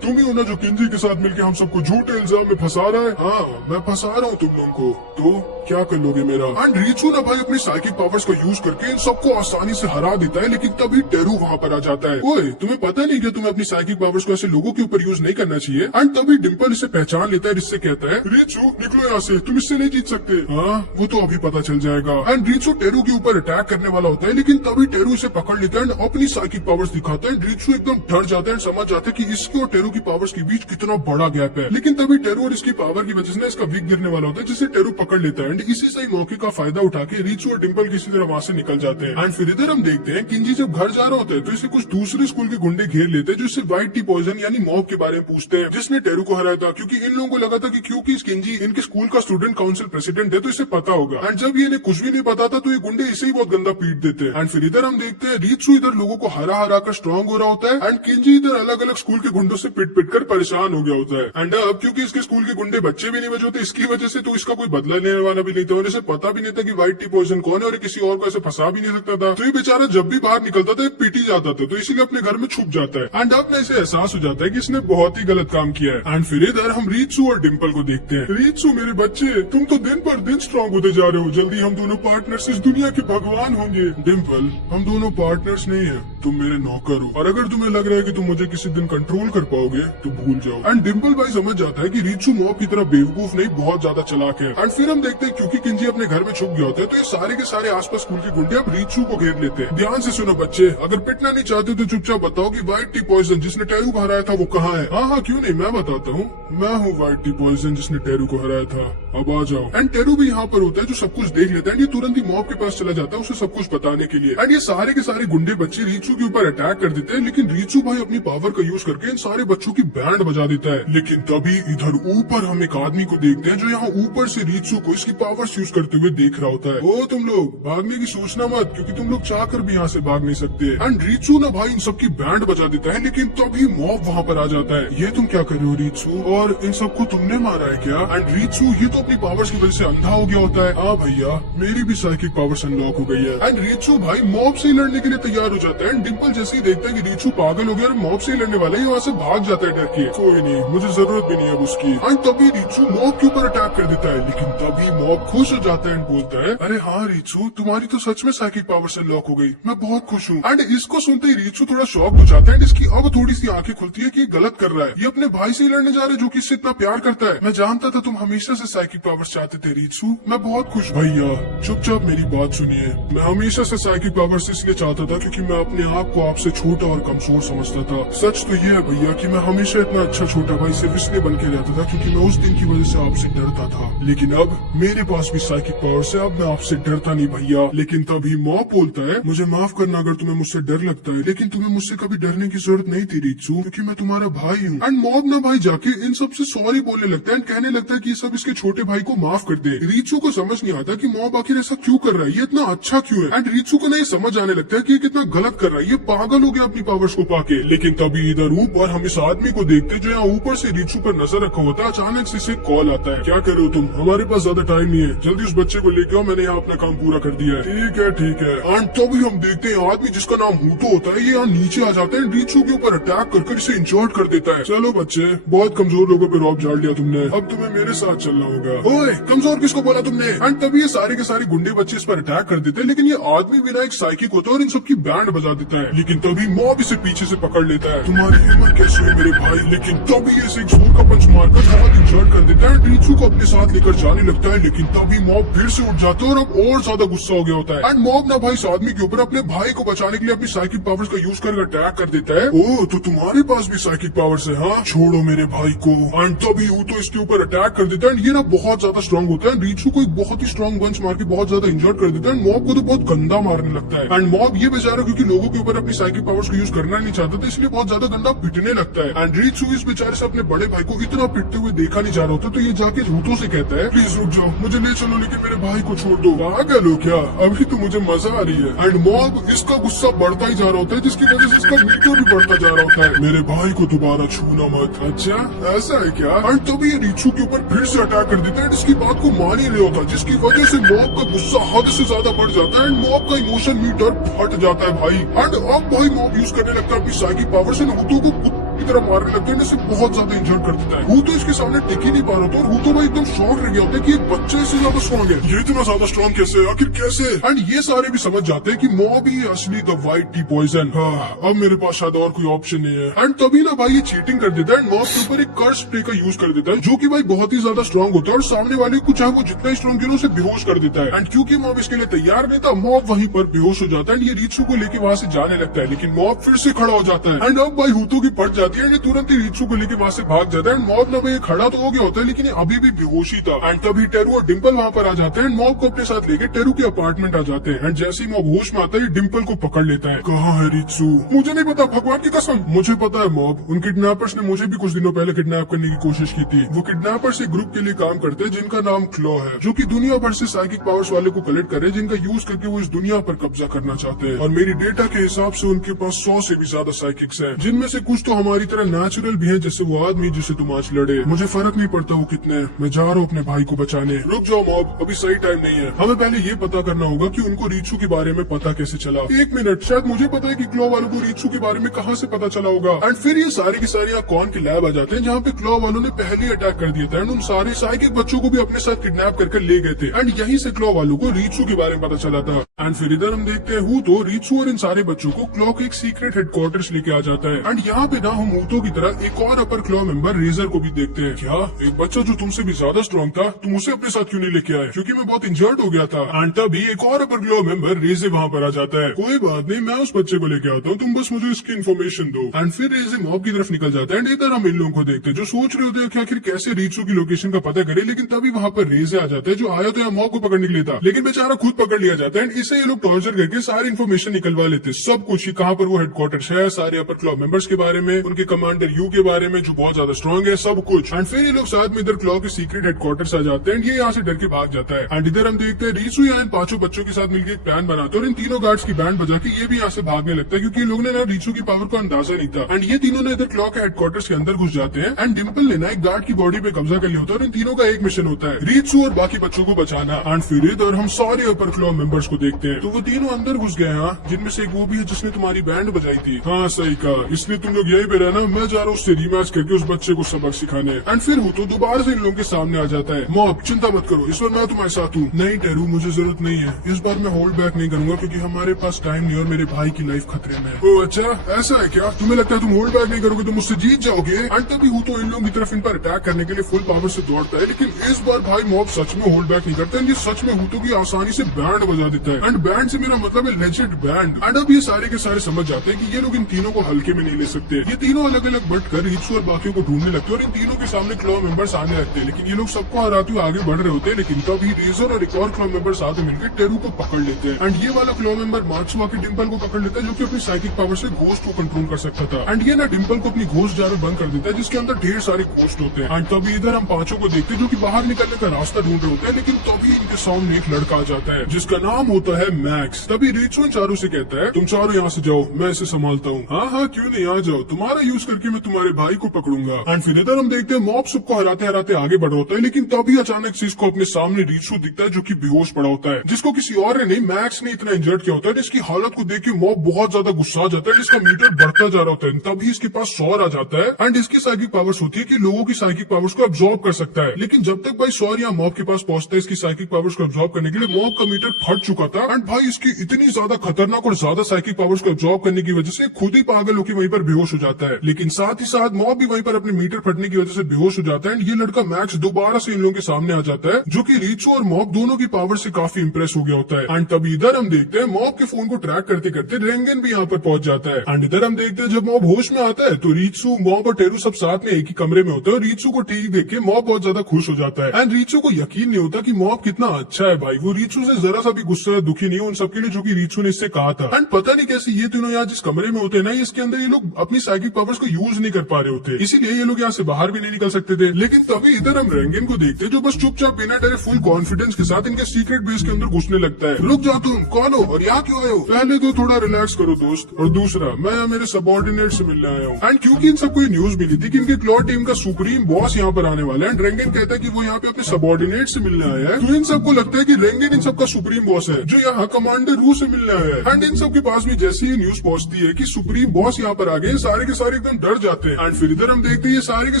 तुम ही हो ना जो किंजी के साथ मिलकर हम सबको झूठे इल्जाम में फंसा रहा है? हाँ मैं फंसा रहा हूँ तुम लोगों को, तो क्या कर लोगे मेरा? एंड रीचू ना भाई अपनी साइकिक पावर्स का यूज करके इन सबको आसानी से हरा देता है, लेकिन तभी टेरू वहाँ पर आ जाता है। ओए तुम्हें पता नहीं क्या तुम्हें अपनी साइकिक पावर्स को ऐसे लोगों के ऊपर यूज नहीं करना चाहिए। एंड तभी डिम्पल इसे पहचान लेता है, जिससे कहता है रीचू निकलो यहाँ से, तुम इससे नहीं जीत सकते। हाँ वो तो अभी पता चल जाएगा। एंड रीचू टेरू के ऊपर अटैक करने वाला होता है, लेकिन तभी टेरू इसे पकड़ लेता है और अपनी साइकिक पावर्स दिखाता है। रीचू एकदम डर जाता है, समझ जाता है कि इसके और टेरू की पावर्स के बीच कितना बड़ा गैप है। लेकिन तभी टेरू और इसकी पावर की वजह से इसका वीक गिरने वाला होता है, जिसे टेरू पकड़ लेता है। एंड इसी सही मौके का फायदा उठा के रीचू और डिम्पल किसी तरह वहाँ से निकल जाते हैं। एंड फिर इधर हम देखते हैं किंजी जब घर जा रहा होता है तो इसे कुछ दूसरे स्कूल के गुंडे घेर लेते हैं जो इससे व्हाइट टी पॉइजन यानी मॉब के बारे में पूछते हैं, जिसने टेरू को हराया था। क्योंकि इन लोगों को लगा था कि क्योंकि किंजी इनके स्कूल का स्टूडेंट काउंसिल प्रेसिडेंट है तो इसे पता होगा। एंड जब ये इन्हें कुछ भी नहीं पता था तो ये गुंडे इसे ही बहुत गंदा पीट देते हैं। एंड फिर इधर हम देखते हैं रीचू इधर लोगों को हरा हरा कर स्ट्रॉन्ग हो रहा होता है एंड किंजी इधर अलग अलग स्कूल के गुंडों से पिट पिट कर परेशान हो गया होता है। एंड अब क्योंकि इसके स्कूल के गुंडे बच्चे भी नहीं बचे होते, इसकी वजह से तो इसका कोई बदला लेने वाला भी नहीं था और इसे पता भी नहीं था कि व्हाइट टी पॉइजन कौन है और किसी और को ऐसे फंसा भी नहीं सकता था। तो ये बेचारा जब भी बाहर निकलता था पीटी जाता था, तो इसीलिए अपने घर में छुप जाता है। एंड अब इसे एहसास हो जाता है कि इसने बहुत ही गलत काम किया है। एंड फिर इधर हम रीचू और डिम्पल को देखते हैं। रीचू मेरे बच्चे तुम तो दिन पर दिन स्ट्रॉन्ग होते जा रहे हो, जल्दी हम दोनों पार्टनर्स इस दुनिया के भगवान होंगे। डिम्पल हम दोनों पार्टनर्स नहीं है, तुम मेरे नौकर हो और अगर तुम्हें लग रहा है कि तुम मुझे किसी दिन कंट्रोल कर पाओगे तो भूल जाओ। एंड डिम्पल भाई समझ जाता है कि रीचू मॉब की तरह बेवकूफ नहीं, बहुत ज्यादा चालाक है। एंड फिर हम देखते हैं क्योंकि किंजी अपने घर में छुप गया होता है तो ये सारे के सारे आसपास स्कूल के गुंडे अब रीचू को घेर लेते हैं। ध्यान से सुनो बच्चे, अगर पिटना नहीं चाहते तो चुपचाप बताओ कि व्हाइट टी पॉइजन जिसने टेरू को हराया था वो कहाँ है? हाँ क्यों नहीं, मैं बताता हूँ। मैं हूँ व्हाइट टी पॉइजन जिसने टेरू को हराया था, अब आ जाओ। एंड टेरू भी यहाँ पर होता है जो सब कुछ देख लेता है। ये तुरंत ही मॉब के पास चला जाता है उसे सब कुछ बताने के लिए। एंड ये सारे के सारे गुंडे बच्चे रीचू के ऊपर अटैक कर देते हैं, लेकिन रीचू भाई अपनी पावर का यूज करके इन सारे बच्चों की बैंड बजा देता है। लेकिन तभी इधर ऊपर हम एक आदमी को देखते हैं जो यहाँ ऊपर से रीचू को इसकी पावर्स यूज करते हुए देख रहा होता है। ओ तुम लोग भागने की सोचना मत, क्योंकि तुम लोग चाहकर भी यहाँ से भाग नहीं सकते। एंड रीचू ना भाई इन सबकी बैंड बजा देता है, लेकिन तभी मॉब वहाँ पर आ जाता है। ये तुम क्या कर रहे हो रीचू, और इन सबको तुमने मारा है क्या? एंड रीचू ये तो अपनी पावर्स की वजह से अंधा हो गया होता है। हाँ भैया, मेरी भी साइकिक पावर्स अनलॉक हो गई है। एंड रीचू भाई मॉब से लड़ने के लिए तैयार हो जाता है। एंड डिम्पल जैसे ही देखता है कि रीचू पागल हो गया और मॉब से लड़ने वाला है, वहाँ से भाग जाता है डर के। कोई नहीं, मुझे जरूरत भी नहीं है उसकी। एंड तभी रीचू मॉब के ऊपर अटैक कर देता है, लेकिन तभी मॉब खुश हो जाता है एंड बोलता है, अरे हाँ रीचू, तुम्हारी तो सच में साइकिक पावर से अनलॉक हो गई, मैं बहुत खुश हूँ। एंड इसको सुनते ही रीचू थोड़ा शॉक हो जाता है। इसकी अब थोड़ी सी आंखें खुलती है कि ये गलत कर रहा है, ये अपने भाई से ही लड़ने जा रहा है जो कि इससे इतना प्यार करता है। मैं जानता था तुम हमेशा से साइकिक पावर्स चाहते थे रीचू, मैं बहुत खुश। भैया चुपचाप मेरी बात सुनिए, मैं हमेशा से साइकिक पावर्स इसलिए चाहता था क्योंकि मैं अपने आप को आपसे छोटा और कमजोर समझता था। सच तो ये है भैया कि मैं हमेशा इतना अच्छा छोटा भाई सिर्फ इसलिए बन के रहता था क्योंकि मैं उस दिन की वजह से आपसे डरता था। लेकिन अब मेरे पास भी साइकिक पावर्स है, अब मैं आपसे डरता नहीं भैया। लेकिन तभी मॉब बोलता है, मुझे माफ करना अगर तुम्हें मुझसे डर लगता है, लेकिन तुम्हें मुझसे कभी डरने की जरूरत नहीं थी रीचू, क्योंकि मैं तुम्हारा भाई हूँ। एंड मॉब ना भाई जाके इन सब से सॉरी बोलने लगता है, कहने लगता है कि ये सब इसके छोटे भाई को माफ कर दे। रीचू को समझ नहीं आता कि मॉब आखिर ऐसा क्यों कर रहा है, ये इतना अच्छा क्यों है। एंड रीचू को नहीं समझ आने लगता है कि ये कितना गलत कर रहा है, ये पागल हो गया अपनी पावर्स को पाके। लेकिन तभी इधर ऊपर हम इस आदमी को देखते जो यहाँ ऊपर से रीचू पर नजर रखा होता है। अचानक से इसे कॉल आता है, क्या कर रहे हो तुम, हमारे पास ज्यादा टाइम नहीं है, जल्दी उस बच्चे को लेके आओ, मैंने यहाँ अपना काम पूरा कर दिया है। ठीक है ठीक है। एंड तभी हम देखते हैं आदमी जिसका नाम हूतो होता है, ये यहाँ नीचे आ जाता है, रीचू के ऊपर अटैक कर इसे इंजर्ड कर देता है। चलो बच्चे, बहुत कमजोर लोगों पे रौब झाड़ लिया तुमने, अब तुम्हें मेरे साथ चलना होगा। ओए कमजोर किसको बोला तुमने? एंड तभी ये सारे के सारे गुंडे बच्चे इस पर अटैक कर देते हैं, लेकिन ये आदमी बिना एक साइकिक होता है और इन सबकी बैंड बजा देता है। लेकिन तभी मॉब इसे पीछे से पकड़ लेता है, तुम्हारी हिम्मत कैसी है मेरे भाई। लेकिन तभी इसे एक जोर का पंच मारकर बहुत इंजर्ड कर देता है, रीचू को अपने साथ लेकर जाने लगता है। लेकिन तभी मॉब फिर से उठ जाता है और अब और ज्यादा गुस्सा हो गया होता है। एंड मॉब ना भाई इस आदमी के ऊपर अपने भाई को बचाने के लिए अपनी साइकिक पावर्स का यूज कर अटैक कर देता है। ओह, तो तुम्हारे पास भी साइकिक पावर्स है, हाँ, छोड़ो मेरे भाई को। एंड तभी तो इसके ऊपर अटैक कर देता है। ये ना बहुत ज्यादा स्ट्रॉन्ग होता है, रीचू को एक बहुत ही स्ट्रॉन्ग पंच मार के बहुत ज्यादा इंजर्ड कर देता है। मॉब को तो बहुत गंदा मारने लगता है। एंड मॉब ये बेचारा क्योंकि लोगों के ऊपर अपनी साइकिक पावर्स को यूज करना नहीं चाहता था, इसलिए बहुत ज्यादा गंदा पिटने लगता है। एंड रीचू इस बेचारे से अपने बड़े भाई को इतना पिटते हुए देखा नहीं जा रहा होता, तो ये जाके हूतो से कहता है, प्लीज रुक जाओ, मुझे ले चलो, लेकिन मेरे भाई को छोड़ दो। पागल हो क्या, अभी तो मुझे मजा आ रही है। एंड मॉब इसका गुस्सा बढ़ता ही जा रहा होता है, जिसकी वजह से इसका मीटर भी बढ़ता जा रहा होता है। मेरे भाई को दोबारा छूना मत। अच्छा ऐसा है क्या? एंड तभी ये रीचू के ऊपर फिर से अटैक कर देता है, इसकी बात को मान ही नहीं होता, जिसकी वजह से मॉब का गुस्सा हद से ज्यादा बढ़ जाता है। एंड मॉब का इमोशन मीटर फट जाता है भाई। एंड अब भाई मॉब यूज करने लगता है अपनी साइकिक पावर से हूतो को की तरह मारने लगता है, इसे बहुत ज्यादा इंजर्ड कर देता है। हूतो इसके सामने टिक ही नहीं पा रहा था और हूतो भाई एकदम शॉक रह गया होता है कि एक बच्चे से ज्यादा स्ट्रॉन्ग है, ये इतना ज्यादा स्ट्रॉन्ग कैसे, आखिर कैसे? एंड ये सारे भी समझ जाते हैं कि मॉब ही असली द व्हाइट टी पॉइजन। अब मेरे पास शायद और कोई ऑप्शन नहीं है। एंड तभी ना भाई ये चीटिंग कर देता है, मॉब के ऊपर एक कर्स स्प्रे का यूज कर देता है, जो कि भाई बहुत ही ज्यादा स्ट्रॉन्ग होता है और सामने वाले को चाहे वो जितना स्ट्रॉन्ग क्यों उसे बेहोश कर देता है। एंड क्योंकि मॉब इसके लिए तैयार नहीं था, मॉब वहीं पर बेहोश हो जाता है। एंड ये रीचू को लेके वहाँ से जाने लगता है, लेकिन मॉब फिर से खड़ा हो जाता है। एंड अब भाई हूतो की पट जाती है, तुरंत ही रीचू को लेके वहाँ से भाग जाता है। मॉब ना भाई खड़ा तो हो गया होता है, लेकिन अभी भी बेहोशी था। एंड तभी टेरू और डिम्पल वहाँ पर आ जाते हैं, मॉब को अपने साथ लेके टेरू के अपार्टमेंट आ जाते हैं। एंड जैसे ही मॉब होश में आता है, डिम्पल को पकड़ लेता है। कहाँ है रीचू? मुझे नहीं पता, भगवान की कसम मुझे पता है मॉब, उन किडनैपर्स ने मुझे भी कुछ दिनों पहले किडनैप करने की कोशिश की थी। वो किडनैपर्स एक ग्रुप के लिए काम करते हैं जिनका नाम क्लॉ है, जो कि दुनिया भर से साइकिक पावर्स वाले को कलेक्ट करे, जिनका यूज करके वो इस दुनिया पर कब्जा करना चाहते हैं। और मेरी डेटा के हिसाब से उनके पास 100 से भी ज्यादा साइकिक्स हैं, जिनमें से कुछ तो हमारी तरह नेचुरल भी है, जैसे वो आदमी जिसे तुम आज लड़े। मुझे फर्क नहीं पड़ता वो कितने, मैं जा रहा हूँ अपने भाई को बचाने। रुक जाओ मॉब, अभी सही टाइम नहीं है, हमें पहले ये पता करना होगा कि उनको रीचू के बारे में पता कैसे चला। एक मिनट, शायद मुझे पता है कि क्लॉ वालों को रीचू के बारे में कहाँ से पता चला होगा। एंड फिर ये सारे के सारे यहाँ कॉन के लैब आ जाते हैं, जहाँ पे क्लॉ वालों ने पहले अटैक कर दिया था। एंड उन सारे साइकिक बच्चों को भी अपने साथ किडनैप करके ले गए थे। एंड यहीं से क्लॉ वालों को रीचू के बारे में पता चला था। एंड फिर इधर हम देखते हैं तो रीचू और इन सारे बच्चों को क्लॉ के एक सीक्रेट हेडक्वार्टर्स लेके आ जाता है। एंड यहाँ पे ना हम मूतो की तरह एक और अपर क्लॉ मेंबर रेजर को भी देखते हैं। क्या एक बच्चा जो तुमसे भी ज्यादा स्ट्रॉन्ग था, तुम उसे अपने साथ क्यों नहीं लेके आए? क्योंकि मैं बहुत इंजर्ड हो गया था। एंड तभी एक और अपर क्लॉ मेंबर रेजे वहाँ पर आ जाता है। कोई बात नहीं, मैं उस बच्चे को लेके आता हूँ, तुम बस मुझे इसकी इन्फॉर्मेशन दो। एंड फिर रेजे मॉब की तरफ निकल जाता है। एंड इधर हम इन लोगों को देखते हैं जो सोच रहे होते हैं कि आखिर कैसे रीचू की लोकेशन का पता करे, लेकिन तभी वहाँ पर रेजे आ जाता है जो आया तो यहाँ मॉब को पकड़ने के लिए था, लेकिन बेचारा खुद पकड़ लिया जाता है। एंड इससे ये लोग टॉर्चर करके सारी इन्फॉर्मेशन निकलवा लेते, सब कुछ, कहाँ पर वो हेडक्वार्टर्स है, सारे अपर क्लॉ मेंबर्स के बारे में, उनके कमांडर यू के बारे में जो बहुत ज्यादा स्ट्रॉन्ग है, सब कुछ। एंड फिर ये लोग साथ में इधर क्लॉ के सीक्रेट हेडक्वार्टर्स आ जाते हैं। ये यहाँ से डर के भाग जाता है। एंड इधर हम देखते हैं रीचू यहाँ इन 5 बच्चों के साथ मिलकर एक प्लान बनाते हैं और इन तीनों गार्ड्स की बैंड बजा के ये भी यहाँ से भागने लगता है, क्योंकि लोगों ने ना रीचू की पावर को अंदाजा नहीं था। एंड ये तीनों ने इधर क्लॉ के हेडक्वार्टर्स के अंदर घुस जाते हैं। एंड डिम्पल ने ना एक गार्ड की बॉडी पे कब्जा कर लिया होता है और इन तीनों का एक मिशन होता है रीचू और बाकी बच्चों को बचाना। एंड फिर इधर हम सारे अपर क्लॉ मेंबर्स को देखते हैं, तो वो तीनों अंदर घुस गए हैं, जिनमें से एक वो भी है जिसने तुम्हारी बैंड बजाई थी। हाँ सही कहा, इसलिए तुम लोग यही पे रहना, मैं जा रहा हूँ उससे रीमैच करके उस बच्चे को सबक सिखाने। एंड फिर वो तो दोबारा से इन लोगों के सामने आ जाता है। मॉब चिंता मत करो, इस बार मैं तुम्हारे साथ हूँ। नहीं टेरू, मुझे जरूरत नहीं है, इस बार मैं होल्ड बैक नहीं करूंगा क्योंकि हमारे पास टाइम नहीं और मेरे भाई की लाइफ खतरे में है। ओ अच्छा, ऐसा है क्या? तुम्हें लगता है तुम होल्ड बैक नहीं करोगे तो मुझसे जीत जाओगे? एंड तभी वो तो इन लोगों की तरफ इन पर अटैक करने के लिए फुल पावर से दौड़ता है, लेकिन इस बार भाई मॉब सच में होल्ड बैक नहीं करता। ये सच में हूतो की आसानी से बैंड बजा देता है। एंड बैंड से मेरा मतलब है लेजेंड बैंड। एंड अब ये सारे के सारे समझ जाते हैं कि ये लोग इन तीनों को हल्के में नहीं ले सकते। ये तीनों अलग अलग बढ़कर रीचू और बाकियों को ढूंढने लगते हैं और इन तीनों के सामने क्लॉ मेंबर्स आने लगते हैं, लेकिन ये लोग सबको हराते हुए आगे बढ़ रहे होते हैं। लेकिन तभी रेजर और एक और क्लॉ मेंबर साथ में मिलकर टेरू को पकड़ लेते हैं। एंड ये वाला क्लॉ मेंबर मार्क्सवा के डिम्पल को पकड़ लेता है, जो कि अपनी साइकिक पावर से घोस्ट को कंट्रोल कर सकता था। एंड ये ना डिम्पल को अपनी घोस्ट जार बंद कर देता है, जिसके अंदर ढेर सारे घोस्ट होते हैं। एंड तभी इधर हम पांचों को देखते हैं जो कि बाहर निकलने का रास्ता ढूंढ रहे होते हैं, लेकिन तभी इनके सामने एक लड़का आ जाता है जिसका नाम होता है मैक्स। तभी रीचू इन चारों से कहता है, तुम चारों यहाँ से जाओ, मैं इसे संभालता हूँ। हाँ हाँ क्यों नहीं, आ जाओ, तुम्हारा यूज करके मैं तुम्हारे भाई को पकड़ूंगा। एंड फिर इधर हम देखते हैं मॉब सबको हराते हराते आगे बढ़ होता है, लेकिन तभी अचानक से इसको अपने सामने रीचू दिखता है जो कि बेहोश पड़ा होता है, जिसको किसी और ने नहीं मैक्स ने इतना इंजर्ड किया होता है। जिसकी हालत को देख के मॉब बहुत ज्यादा गुस्सा आ जाता है, जिसका मीटर बढ़ता जा रहा होता है। तभी इसके पास सौर आ जाता है एंड इसकी साइकिक पावर्स होती है कि लोगों की साइकिक पावर्स को अब्सॉर्ब कर सकता है। लेकिन जब तक भाई सौर या मॉब के पास पहुंचता है इसकी साइकिक पावर्स को अब्सॉर्ब करने के लिए, मॉब का मीटर फट चुका था। एंड भाई इसकी इतनी ज्यादा खतरनाक और ज्यादा साइकिक पावर्स को अब्सॉर्ब करने की वजह से खुद ही पागल होकर वहीं पर बेहोश हो जाता है। लेकिन साथ ही साथ मॉब भी वहीं पर अपने मीटर फटने की वजह से बेहोश हो जाता है। एंड ये लड़का मैक्स दोबारा से इन लोगों के सामने आ जाता है, जो कि रीचू और मॉब दोनों की पावर से काफी इंप्रेस हो गया होता है। एंड तभी इधर हम देखते हैं मॉब के फोन को ट्रैक करते करते रेंगन भी यहाँ पर पहुंच जाता है। एंड इधर हम देखते हैं जब मॉब होश में आता है तो रीचू, मॉब और टेरू सब साथ में एक ही कमरे में होते हैं। और रीचू को ठीक देख के मॉब बहुत ज्यादा खुश हो जाता है। एंड रीचू को यकीन नहीं होता कि मॉब कितना अच्छा है भाई। वो रीचू से जरा सा भी गुस्सा दुखी नहीं है उन सबके लिए जो कि रीचू ने इससे कहा था। एंड पता नहीं कैसे ये तीनों यहाँ जिस कमरे में होते हैं ना, इसके अंदर ये लोग अपनी साइकिक पावर्स को यूज नहीं कर पा रहे होते, इसीलिए ये लोग यहाँ से बाहर भी नहीं निकल सकते थे। लेकिन तभी इधर हम रेंगन को देखते हैं जो बस चुपचाप बिना डरे फुल कॉन्फिडेंस के साथ इनके सीक्रेट बेस के अंदर घुसने लगता है। रुक जाओ, तुम कौन हो और यहाँ क्यों आए हो? पहले तो थोड़ा रिलैक्स करो दोस्त, और दूसरा मैं यहाँ मेरे सबॉर्डिनेट से मिलने आया हूँ। एंड क्योंकि इन सबको न्यूज मिली थी कि इनके क्लॉ टीम का सुप्रीम बॉस यहाँ पर आने वाला है, एंड रेंगन कहता है कि वो यहाँ पे अपने सबॉर्डिनेट से मिलने आया है, तो इन सबको लगता है कि रेंगन इन सबका सुप्रीम बॉस है जो यहाँ कमांडर रू से मिलने आया है। एंड इन सबके पास भी जैसे ये न्यूज पहुंचती है कि सुप्रीम बॉस यहाँ पर आ गए, सारे के सारे एकदम डर जाते हैं। एंड फिर इधर हम देखते हैं ये सारे के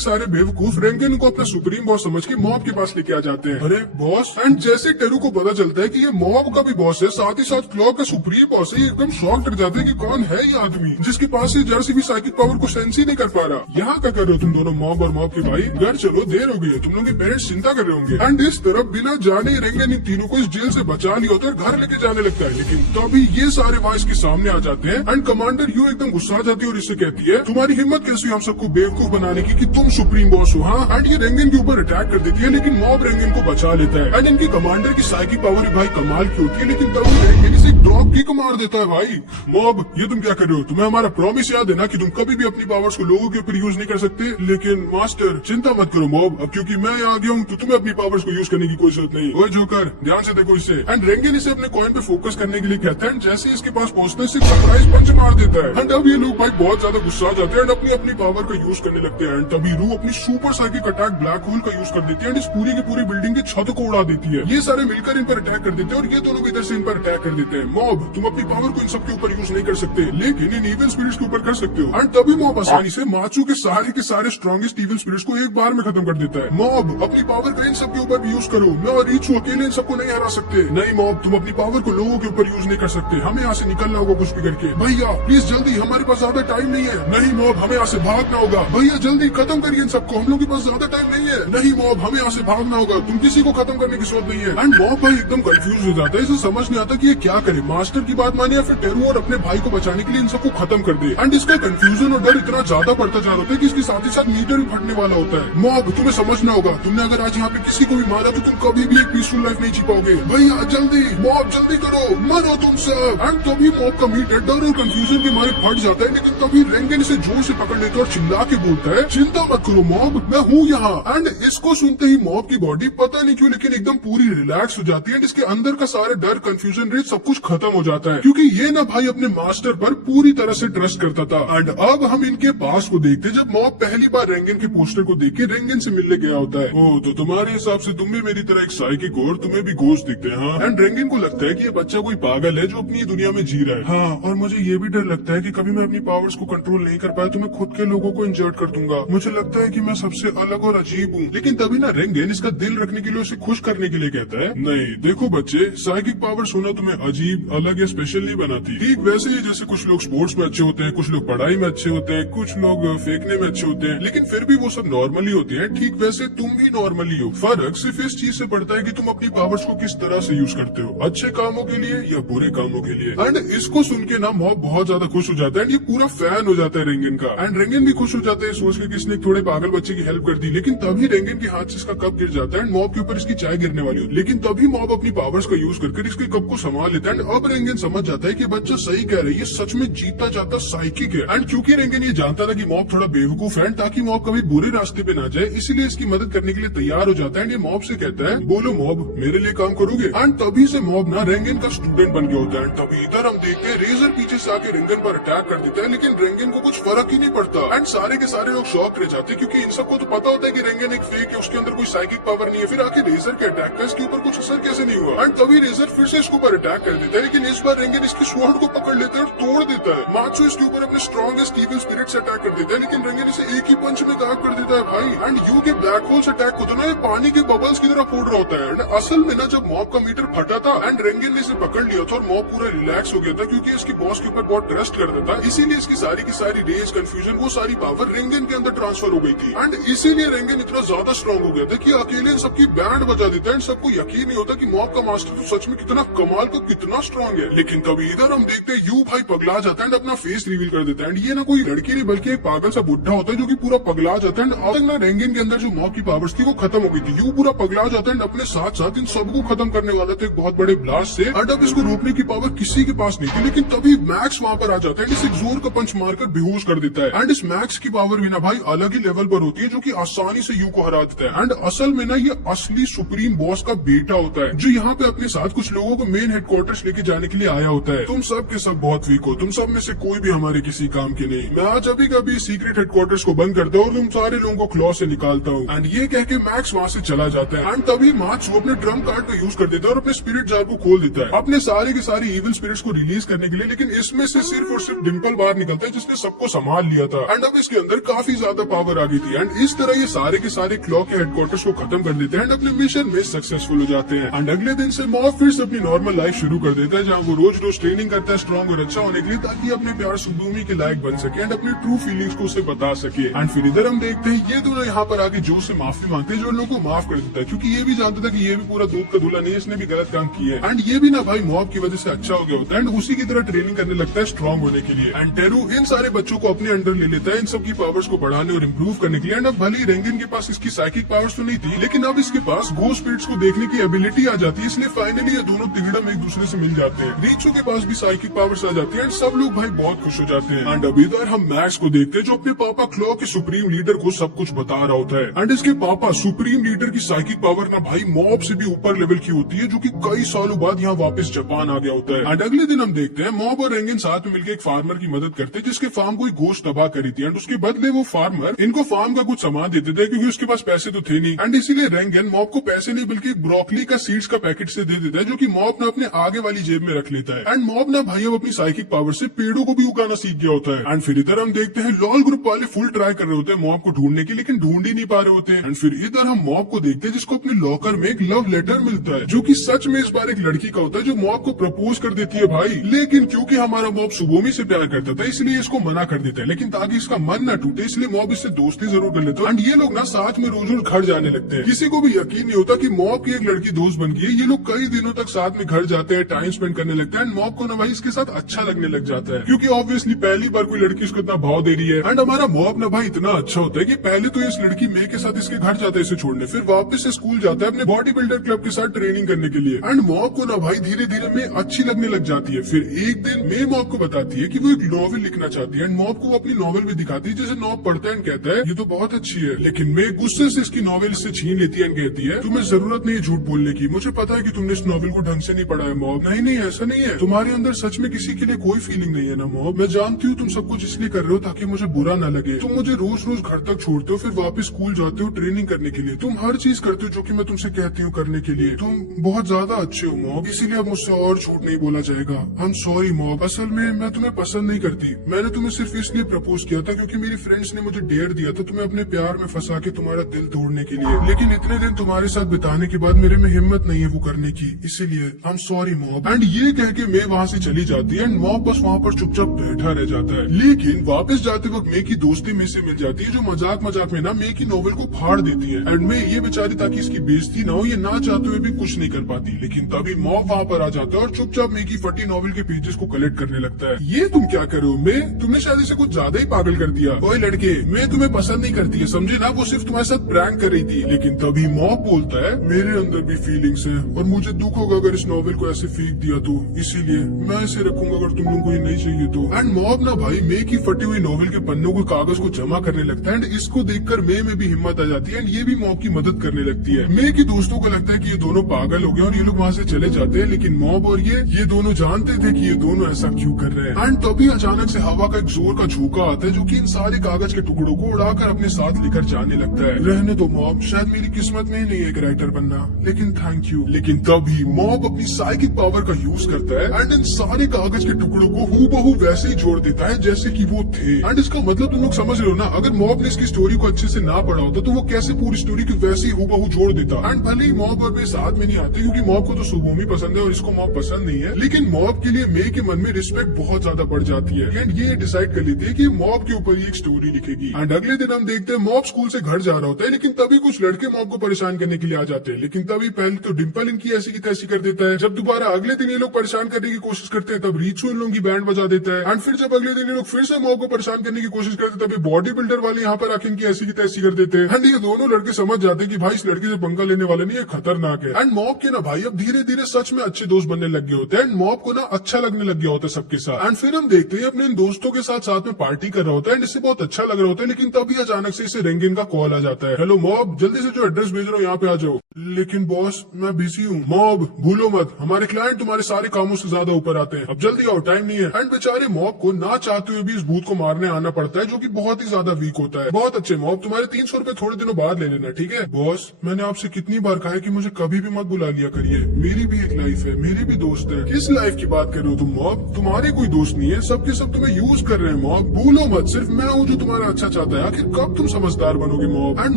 सारे बेवकूफ रेंगन को अपना सुप्रीम बॉस समझ के मॉब के पास लेके आ जाते हैं। अरे बॉस! एंड जैसे टेरू को पता चलता है कि ये मॉब का भी बॉस है, साथ ही साथ क्लॉ का सुप्रीम बॉस है, ये एकदम शॉक कर जाते हैं कि कौन है ये आदमी जिसके पास ये जरा सी भी साइकिक पावर को सेंस ही नहीं कर पा रहा। यहाँ क्या कर रहे हो तुम दोनों मॉब और मॉब के भाई? घर चलो, देर हो गई है, तुम लोग के पेरेंट्स चिंता कर रहे होंगे। एंड इस तरफ बिना जाने रेंगन इन तीनों को इस जेल से बचा लिया होता है, घर लेके जाने लगता है। लेकिन तभी ये सारे वॉइस के सामने आ जाते हैं एंड कमांडर यू एकदम गुस्सा जाती है और इससे कहती है, तुम्हारी हिम्मत कैसी हम सबको बेवकूफ बनाने की कि तुम सुप्रीम बॉस हो? हाँ। एंड ये रेंगन के ऊपर अटैक कर देती है, लेकिन मॉब रेंगन को बचा लेता है। एंड इनकी कमांडर की साइकिक पावर भाई कमाल की होती है, लेकिन तब रेंगन इसे एक ड्रॉप किक मार देता है। भाई मॉब, ये तुम क्या कर रहे हो? तुम्हें हमारा प्रॉमिस याद है ना कि तुम कभी भी अपनी पावर्स को लोगों के ऊपर यूज नहीं कर सकते? लेकिन मास्टर चिंता मत करो मॉब, अब क्योंकि मैं यहाँ आ गया हूँ तो तुम्हें अपनी पावर्स को यूज करने की कोई जरूरत नहीं। ओए जोकर, ध्यान से देखो इसे। एंड रेंगन इसे अपने कॉइन पे फोकस करने के लिए कहता है, जैसे इसके पास पहुंचता है सरप्राइज पंच मार देता है। एंड अब ये लोग भाई बहुत ज्यादा गुस्सा आ जाते हैं एंड अपनी अपनी पावर का यूज करने लगते हैं। एंड तभी रू अपनी super psychic attack black hole का यूज कर देती है एंड इस पूरी की पूरी बिल्डिंग की छत को उड़ा देती है। ये सारे मिलकर इन पर अटैक कर देते हैं और ये दोनों भी इधर से इन पर अटैक कर देते हैं। मॉब, तुम अपनी पावर को इन सब के ऊपर यूज नहीं कर सकते, लेकिन इन इविल स्पिरिट्स के ऊपर कर सकते हो। एंड तभी मॉब आसानी से माचू के सारे स्ट्रॉन्गेस्ट इविल स्पिरिट्स को एक बार में खत्म कर देता है। मॉब, अपनी पावर को इन सब के ऊपर भी यूज करो, मैं और रीचू अकेले इन सबको नहीं हरा सकते। नहीं मॉब, तुम अपनी पावर को लोगों के ऊपर यूज नहीं कर सकते, हमें यहाँ से निकलना होगा कुछ भी करके। भैया प्लीज जल्दी, हमारे पास ज्यादा टाइम नहीं है। नहीं मॉब, हमें यहाँ से भागना होगा। भैया जल्दी खत्म करिए इन सबको, हम लोग के पास ज्यादा टाइम नहीं है। नहीं मॉब, हमें यहाँ से भागना होगा, तुम किसी को खत्म करने की जरूरत नहीं है। एंड मॉब भाई एकदम कंफ्यूज हो जाता है, इसे समझ नहीं आता कि ये क्या करे, मास्टर की बात माने या फिर टेरू और अपने भाई को बचाने के लिए इन सबको खत्म कर दे। एंड इसका कंफ्यूजन और डर इतना ज्यादा बढ़ता जा रहा है कि इसके साथ ही साथ मीटर भी फटने वाला होता है। मॉब तुम्हें समझना होगा, तुमने अगर आज यहाँ पे किसी को भी मारा तो तुम कभी भी एक पीसफुल लाइफ नहीं जी पाओगे। भैया जल्दी, मॉब जल्दी करो, मरो तुम सब। एंड तभी मॉब का मीटर डर और कंफ्यूजन के मारे फट जाता है, लेकिन तभी रेंगन इसे जोर से पकड़ लेता है और चिल्ला के बोलता है, चिंता मत करो मॉब, मैं हूँ यहाँ। एंड इसको सुनते ही मॉब की बॉडी पता नहीं क्यों लेकिन एकदम पूरी रिलैक्स हो जाती है। इसके अंदर का सारा डर, कंफ्यूजन रेट सब कुछ खत्म हो जाता है, क्योंकि ये ना भाई अपने मास्टर पर पूरी तरह से ट्रस्ट करता था। एंड अब हम इनके पास को देखते जब मॉब पहली बार रेंगन के पोस्टर को देख के रेंगन से मिलने गया होता है। ओह, तो तुम्हारे हिसाब से तुम भी मेरी तरह एक साइकिक हो और तुम्हें भी घोस्ट दिखते हैं। हाँ? एंड रेंगन को लगता है कि ये बच्चा कोई पागल है जो अपनी दुनिया में जी रहा है। हाँ, और मुझे ये भी डर लगता है कि कभी मैं अपनी पावर्स को कंट्रोल नहीं कर पाया तो मैं खुद के लोगों को इंजर्ट कर दूंगा। मुझे लगता है कि मैं सबसे अलग और अजीब हूँ। लेकिन तभी ना रेंगन इसका दिल रखने के लिए, उसे खुश करने के लिए कहता है, नहीं देखो बच्चे, साइकिक पावर्स होना तुम्हें अजीब, अलग या स्पेशल नहीं बनाती। ठीक वैसे ही जैसे कुछ लोग स्पोर्ट्स में अच्छे होते हैं, कुछ लोग पढ़ाई में अच्छे होते हैं, कुछ लोग फेंकने में अच्छे होते हैं, लेकिन फिर भी वो सब नॉर्मली होते हैं। ठीक वैसे तुम भी नॉर्मली हो। फर्क सिर्फ इस चीज से पड़ता है कि तुम अपनी पावर्स को किस तरह से यूज करते हो, अच्छे कामों के लिए या बुरे कामों के लिए। एंड इसको सुन के ना मॉब बहुत ज्यादा खुश हो जाता है एंड ये पूरा फैन हो जाता है रेंगन का। एंड रेंगन भी खुश हो जाता है सोच के कि इसने थोड़े पागल बच्चे की हेल्प कर दी। लेकिन तभी रेंगन के हाथ से इसका कप गिर जाता है एंड मॉब के ऊपर इसकी चाय गिरने वाली होती है। लेकिन तभी मॉब अपनी पावर्स का यूज करके इसके कप को संभाल लेता है। एंड अब रेंगन समझ जाता है कि बच्चा सही कह रहा है, ये सच में जीता जाता साइकिक है। एंड क्योंकि रेंगन ये जानता था कि मॉब थोड़ा बेवकूफ है, ताकि मॉब कभी बुरे रास्ते पे ना जाए, इसीलिए इसकी मदद करने के लिए तैयार हो जाता है। ये मॉब से कहता है, बोलो मॉब, मेरे लिए काम करोगे? एंड तभी से मॉब ना रेंगन का स्टूडेंट बन गया होता है। तभी इधर हम देखते हैं रेजर पीछे से आके रेंगन पर अटैक कर देता है, लेकिन रेंगन को कुछ फर्क ही नहीं पड़ता। एंड सारे के सारे लोग शॉक रह जाते हैं, क्योंकि इन सबको तो पता होता है कि रेंगन एक फेक है, उसके अंदर कोई साइकिक पावर नहीं है। फिर आके रेजर के अटैक का इसके ऊपर कुछ असर कैसे नहीं हुआ? एंड तभी रेजर फिर से इसके ऊपर अटैक कर देता है, लेकिन इस बार रेंगन इसकी स्वॉर्ड को पकड़ लेता है और तोड़ देता है। माचो इसके ऊपर अपने स्ट्रॉन्गेस्ट इविल स्पिरिट से अटैक कर देता है, लेकिन रेंगन इसे एक ही पंच में गायब कर देता है भाई। एंड यू के ब्लैक होल से अटैक होता है ना, ये पानी के बबल्स की तरह फूट रहा होता है। एंड असल में ना जब मॉब का मीटर फटा था एंड रेंगन ने इसे पकड़ लिया था और मॉब पूरा रिलैक्स हो गया था, क्योंकि इसकी बॉस के ऊपर बहुत ट्रस्ट करता था। इसीलिए इसकी सारी की सारी रेज, कंफ्यूजन, वो सारी पावर रेंगन के अंदर ट्रांसफर हो गई थी। एंड इसीलिए रेंगन इतना ज्यादा स्ट्रॉन्ग हो गया था कि अकेले इन सबकी बैंड बजा देता है। सबको यकीन नहीं होता कि मॉब का मास्टर तो सच में कितना कमाल का, कितना स्ट्रॉन्ग है। लेकिन कभी इधर हम देखते हैं यू भाई पगला जाता है एंड अपना फेस रिवील कर देता है। एंड ये ना कोई लड़की नहीं बल्कि एक पागल सा बुढ़ा होता है जो कि पूरा पगला जाता है। अब तक ना रेंगन के अंदर जो मॉब की पावर्स थी वो खत्म हो गई थी। यू पूरा पगला जाता है, अपने साथ साथ इन सबको खत्म करने वाला था एक बहुत बड़े ब्लास्ट से। एंड अब इसको रोकने की पावर किसी के पास नहीं थी, लेकिन तभी मैक्स वहां पर आ जाता है, इसे जोर का पंच मारकर बेहोश कर देता है। एंड इस मैक्स की पावर भी ना भाई अलग ही लेवल पर होती है, जो कि आसानी से यू को हरा देता है। एंड असल में ना ये असली सुप्रीम बॉस का बेटा होता है, जो यहाँ पे अपने साथ कुछ लोगों को मेन हेडक्वार्टर्स लेके जाने के लिए आया होता है। तुम सब के सब बहुत वीक हो, तुम सब में से कोई भी हमारे किसी काम के नहीं। मैं आज अभी कभी सीक्रेट हेडक्वार्टर्स को बंद करता हूँ और तुम सारे लोगों को क्लॉ से निकालता हूँ। एंड ये कह के मैक्स वहाँ से चला जाता है। एंड तभी माचू अपने ड्रम कार्ड का यूज कर देता है और अपने स्पिरिट जार को खोल देता है अपने सारे के सारे इविल स्पिरिट्स को रिलीज करने के लिए। लेकिन इसमें से सिर्फ और सिर्फ डिम्पल बाहर निकलता है, जिसने सबको संभाल लिया था। एंड अब इसके अंदर काफी ज्यादा पावर आ गई थी। एंड इस तरह ये सारे के सारे क्लॉ के हेडक्वार्टर्स को खत्म कर देते हैं एंड अपने मिशन में सक्सेसफुल हो जाते हैं। एंड अगले दिन से मॉब फिर से अपनी नॉर्मल लाइफ शुरू कर देता है, जहाँ वो रोज रोज ट्रेनिंग करता है स्ट्रॉन्ग और अच्छा होने के लिए, ताकि अपने प्यार सुबूमी के लायक बन सके एंड अपनी ट्रू फीलिंग्स को उसे बता सके। एंड फिर इधर हम देखते हैं ये दोनों यहाँ पर आके जो से माफी मांगते हैं, जो लोगों को माफ कर देता है, क्योंकि ये भी जानता था कि ये भी पूरा दूध का दूल्हा नहीं है, इसने भी गलत काम किया है। एंड ये भी ना भाई मॉब की वजह से अच्छा हो गया होता है एंड उसी की तरह ट्रेनिंग करने लगता है स्ट्रॉन्ग होने के लिए। एंड टेरू इन सारे बच्चों को अपने अंडर ले लेता है इन सबकी पावर्स को बढ़ाने और इम्प्रूव करने के लिए। एंड अब भले ही रेंगन के पास इसकी साइकिक पावर्स तो नहीं थी, लेकिन अब इसके पास घोस्ट स्पिरिट्स को देखने की एबिलिटी आ जाती है, इसलिए फाइनली ये दोनों तिगड़म एक दूसरे से मिल जाते हैं। रीचू के पास भी साइकिक पावर्स आ जाती है एंड सब लोग भाई बहुत खुश हो जाते हैं। एंड अब इधर हम मैक्स को देखते हैं, जो अपने पापा क्लॉ के सुप्रीम लीडर को सब कुछ बता रहा होता है। एंड इसके पापा सुप्रीम लीडर की साइकिक पावर ना भाई मॉब से भी ऊपर लेवल की होती है, जो कि कई सालों बाद यहाँ वापस जापान आ गया होता है। एंड अगले दिन हम देखते हैं मॉब और रेंगन साथ में मिलकर एक फार्मर की मदद करते हैं, जिसके फार्म कोई घोस्ट तबाह करी थी। एंड उसके बदले वो फार्मर इनको फार्म का कुछ सामान देते थे, क्योंकि उसके पास पैसे तो थे नहीं। एंड इसीलिए रेंगन मॉब को पैसे नहीं बल्कि एक ब्रोकली का सीड्स का पैकेट से दे देता है, जो कि मॉब ना अपने आगे वाली जेब में रख लेता है। एंड मॉब ना भाई अब अपनी साइकिक पावर से पेड़ों को भी उगाना सीख गया होता है। एंड फिर इधर हम देखते हैं लॉल ग्रुप वाले फुल ट्राई कर रहे होते हैं मॉब को ढूंढने की, लेकिन ढूंढ ही नहीं पा रहे होते हैं। एंड फिर इधर हम मॉब को देखते हैं, जिसको अपने लॉकर में एक लव लेटर मिलता है, जो कि सच में इस बार एक लड़की का होता है, जो मॉब को प्रपोज कर देती है भाई। लेकिन क्योंकि हमारा मॉब सुबोमी से प्यार करता था, इसलिए इसको मना कर देता है, लेकिन ताकि इसका मन ना टूटे इसलिए मॉब इससे दोस्ती जरूर कर लेता है। एंड ये लोग ना साथ में रोज रोज घर जाने लगते हैं। किसी को भी यकीन नहीं होता कि मॉब की एक लड़की दोस्त बन गई है। ये लोग कई दिनों तक साथ में घर जाते हैं, टाइम स्पेंड करने लगते हैं। एंड मॉब को ना भाई इसके साथ अच्छा लगने लग जाता है, क्योंकि ऑब्वियसली पहली बार कोई लड़की इसको इतना भाव दे रही है। एंड हमारा मॉब ना भाई इतना अच्छा होता है कि पहले तो इस लड़की मे के साथ इसके घर जाता है इसे छोड़ने, फिर वापस से स्कूल जाता है अपने बॉडी बिल्डर क्लब के साथ ट्रेनिंग करने के लिए। एंड मॉब को ना भाई धीरे धीरे मे अच्छी लगने लग जाती है। फिर एक दिन मे मॉब को बताती है कि वो एक नॉवेल लिखना चाहती है। एंड मॉब को वो अपनी नॉवेल भी दिखाती है, जैसे मॉब पढ़ता है, कहता है ये तो बहुत अच्छी है। लेकिन मे गुस्से से इसकी नॉवेल से छीन लेती है, कहती है तुम्हें जरूरत नहीं है झूठ बोलने की, मुझे पता है कि तुमने इस नॉवेल को ढंग से नहीं पढ़ा है मॉब। नहीं नहीं ऐसा नहीं है, तुम्हारे अंदर सच में किसी के लिए कोई फीलिंग नहीं है ना मॉब। मैं जानती हूँ तुम सब कुछ इसलिए कर रहे हो ताकि मुझे बुरा ना लगे। तुम मुझे रोज रोज घर तक छोड़ते हो, फिर वापस स्कूल जाते हो ट्रेनिंग करने के लिए। तुम हर चीज करते हो जो कि मैं तुमसे कहती हूँ करने के लिए। तुम बहुत ज्यादा अच्छे हो मॉब, इसीलिए अब मुझसे और झूठ नहीं बोला जाएगा। आई एम सॉरी मॉब, असल में मैं तुम्हें पसंद नहीं करती। मैंने तुम्हें सिर्फ इसलिए प्रपोज किया था क्योंकि मेरी फ्रेंड्स ने मुझे डेयर दिया था तुम्हें अपने प्यार में फंसा के तुम्हारा दिल तोड़ने के लिए। लेकिन इतने दिन तुम्हारे साथ बिताने के बाद मेरे में हिम्मत नहीं है वो करने की, इसीलिए I am sorry mob. And ये कह के मे वहाँ से चली जाती है। एंड मॉब बस वहाँ पर चुपचाप बैठा रह जाता है। लेकिन वापस जाते वक्त मे की दोस्ती में से मिल जाती है, जो मजाक मजाक में ना मे की नॉवेल को फाड़ देती है। एंड मे ये बेचारी ताकि इसकी बेइज्जती ना हो ये ना चाहते हुए भी कुछ नहीं कर पाती। लेकिन तभी मॉब वहाँ पर आ जाता है और चुपचाप मे की फटी नॉवेल के पेजेस को कलेक्ट करने लगता है। ये तुम क्या कर रहे हो मे, तुमने शायद इसे कुछ ज्यादा ही पागल कर दिया। ओए लड़के, मैं तुम्हें पसंद नहीं करती है समझे ना, वो सिर्फ तुम्हारे साथ प्रैंक कर रही थी। लेकिन तभी मॉब बोलता है मेरे अंदर भी फीलिंग्स है और मुझे दुख होगा अगर इस नॉवेल को ऐसे फेंक दिया तो, इसीलिए मैं इसे रखूंगा अगर तुम लोगों को ये नहीं चाहिए तो। एंड मॉब ना भाई मे की फटी हुई नॉवेल के पन्नों को कागज को जमा करने लगता है। एंड इसको देखकर मे में भी हिम्मत आ जाती है एंड ये भी मॉब की मदद करने लगती है। मे की दोस्तों को लगता है कि ये दोनों पागल हो गए और ये लोग वहाँ से चले जाते हैं। लेकिन मॉब और ये दोनों जानते थे कि ये दोनों ऐसा क्यों कर रहे हैं। एंड तभी अचानक से हवा का एक जोर का झोंका आता है जो कि इन सारे कागज के टुकड़ों को उड़ाकर अपने साथ लेकर जाने लगता है। रहने दो मॉब, शायद मेरी किस्मत में ही नहीं है एक राइटर बनना, लेकिन थैंक यू। लेकिन तभी मॉब अपनी साइकिक पावर का यूज करता है एंड इन सारे कागज के टुकड़ों को हूबहू वैसे ही जोड़ देता है जैसे कि वो थे। एंड इसका मतलब तुम लोग समझ रहे हो ना, अगर मॉब ने इसकी स्टोरी को अच्छे से ना पढ़ा होता तो वो कैसे पूरी स्टोरी को वैसे ही हूबहू जोड़ देता। एंड भले ही मॉब और मे साथ में नहीं आते क्योंकि मॉब को तो सुबोमी पसंद है और इसको मॉब पसंद नहीं है, लेकिन मॉब के लिए मे के मन में रिस्पेक्ट बहुत ज्यादा बढ़ जाती है। एंड ये डिसाइड कर लेती है कि मॉब के ऊपर ये एक स्टोरी लिखेगी। एंड अगले दिन हम देखते हैं मॉब स्कूल से घर जा रहा होता है, लेकिन तभी कुछ लड़के मॉब को परेशान करने के लिए आ जाते हैं। लेकिन तभी पहले तो डिम्पल इनकी ऐसी की तैसी कर देता है। जब दोबारा अगले दिन ये लोग परेशान करने की कोशिश करते हैं तब रीचू इन लोगों की बैंड बजा देता है। एंड फिर जब अगले दिन ये लोग फिर से मॉब को परेशान करने की कोशिश करते हैं तभी बॉडी बिल्डर वाले यहाँ पर आके इनकी ऐसी की तैसी कर देते हैं। एंड ये दोनों लड़के समझ जाते हैं कि भाई इस लड़के से पंगा लेने वाले नहीं, ये खतरनाक है। एंड मॉब के ना भाई अब धीरे धीरे सच में अच्छे दोस्त बनने लग गए होते हैं। एंड मॉब को ना अच्छा लगने लग गया होता है सबके साथ। एंड फिर हम देखते हैं अपने इन दोस्तों के साथ में पार्टी कर रहा होता है एंड इससे बहुत अच्छा लग रहा होता है। लेकिन तभी अचानक से इसे रेंगिन का कॉल आ जाता है, हेलो मॉब, जल्दी से जो एड्रेस भेज रहा हूँ यहाँ पे आ जाओ। लेकिन बॉस मैं बिजी हूँ। मॉब भूलो मत, हमारे क्लाइंट तुम्हारे सारे कामों से ज्यादा ऊपर आते हैं, अब जल्दी आओ, टाइम नहीं है। एंड बेचारे मॉब को ना चाहते हुए भी इस भूत को मारने आना पड़ता है जो कि बहुत ही ज्यादा वीक होता है। बहुत अच्छे मॉब, तुम्हारे 300 रुपए थोड़े दिनों बाद ले लेना, ठीक है। बॉस मैंने आपसे कितनी बार कहा है कि मुझे कभी भी मत बुला लिया करिए, मेरी भी एक लाइफ है, मेरी भी दोस्त है। किस लाइफ की बात कर रहे हो तुम मॉब, तुम्हारे कोई दोस्त नहीं है, सबके सब तुम्हें यूज कर रहे हैं मॉब। भूलो मत सिर्फ मैं हूँ जो तुम्हारा अच्छा चाहता है, आखिर कब तुम समझदार बनोगे मॉब। एंड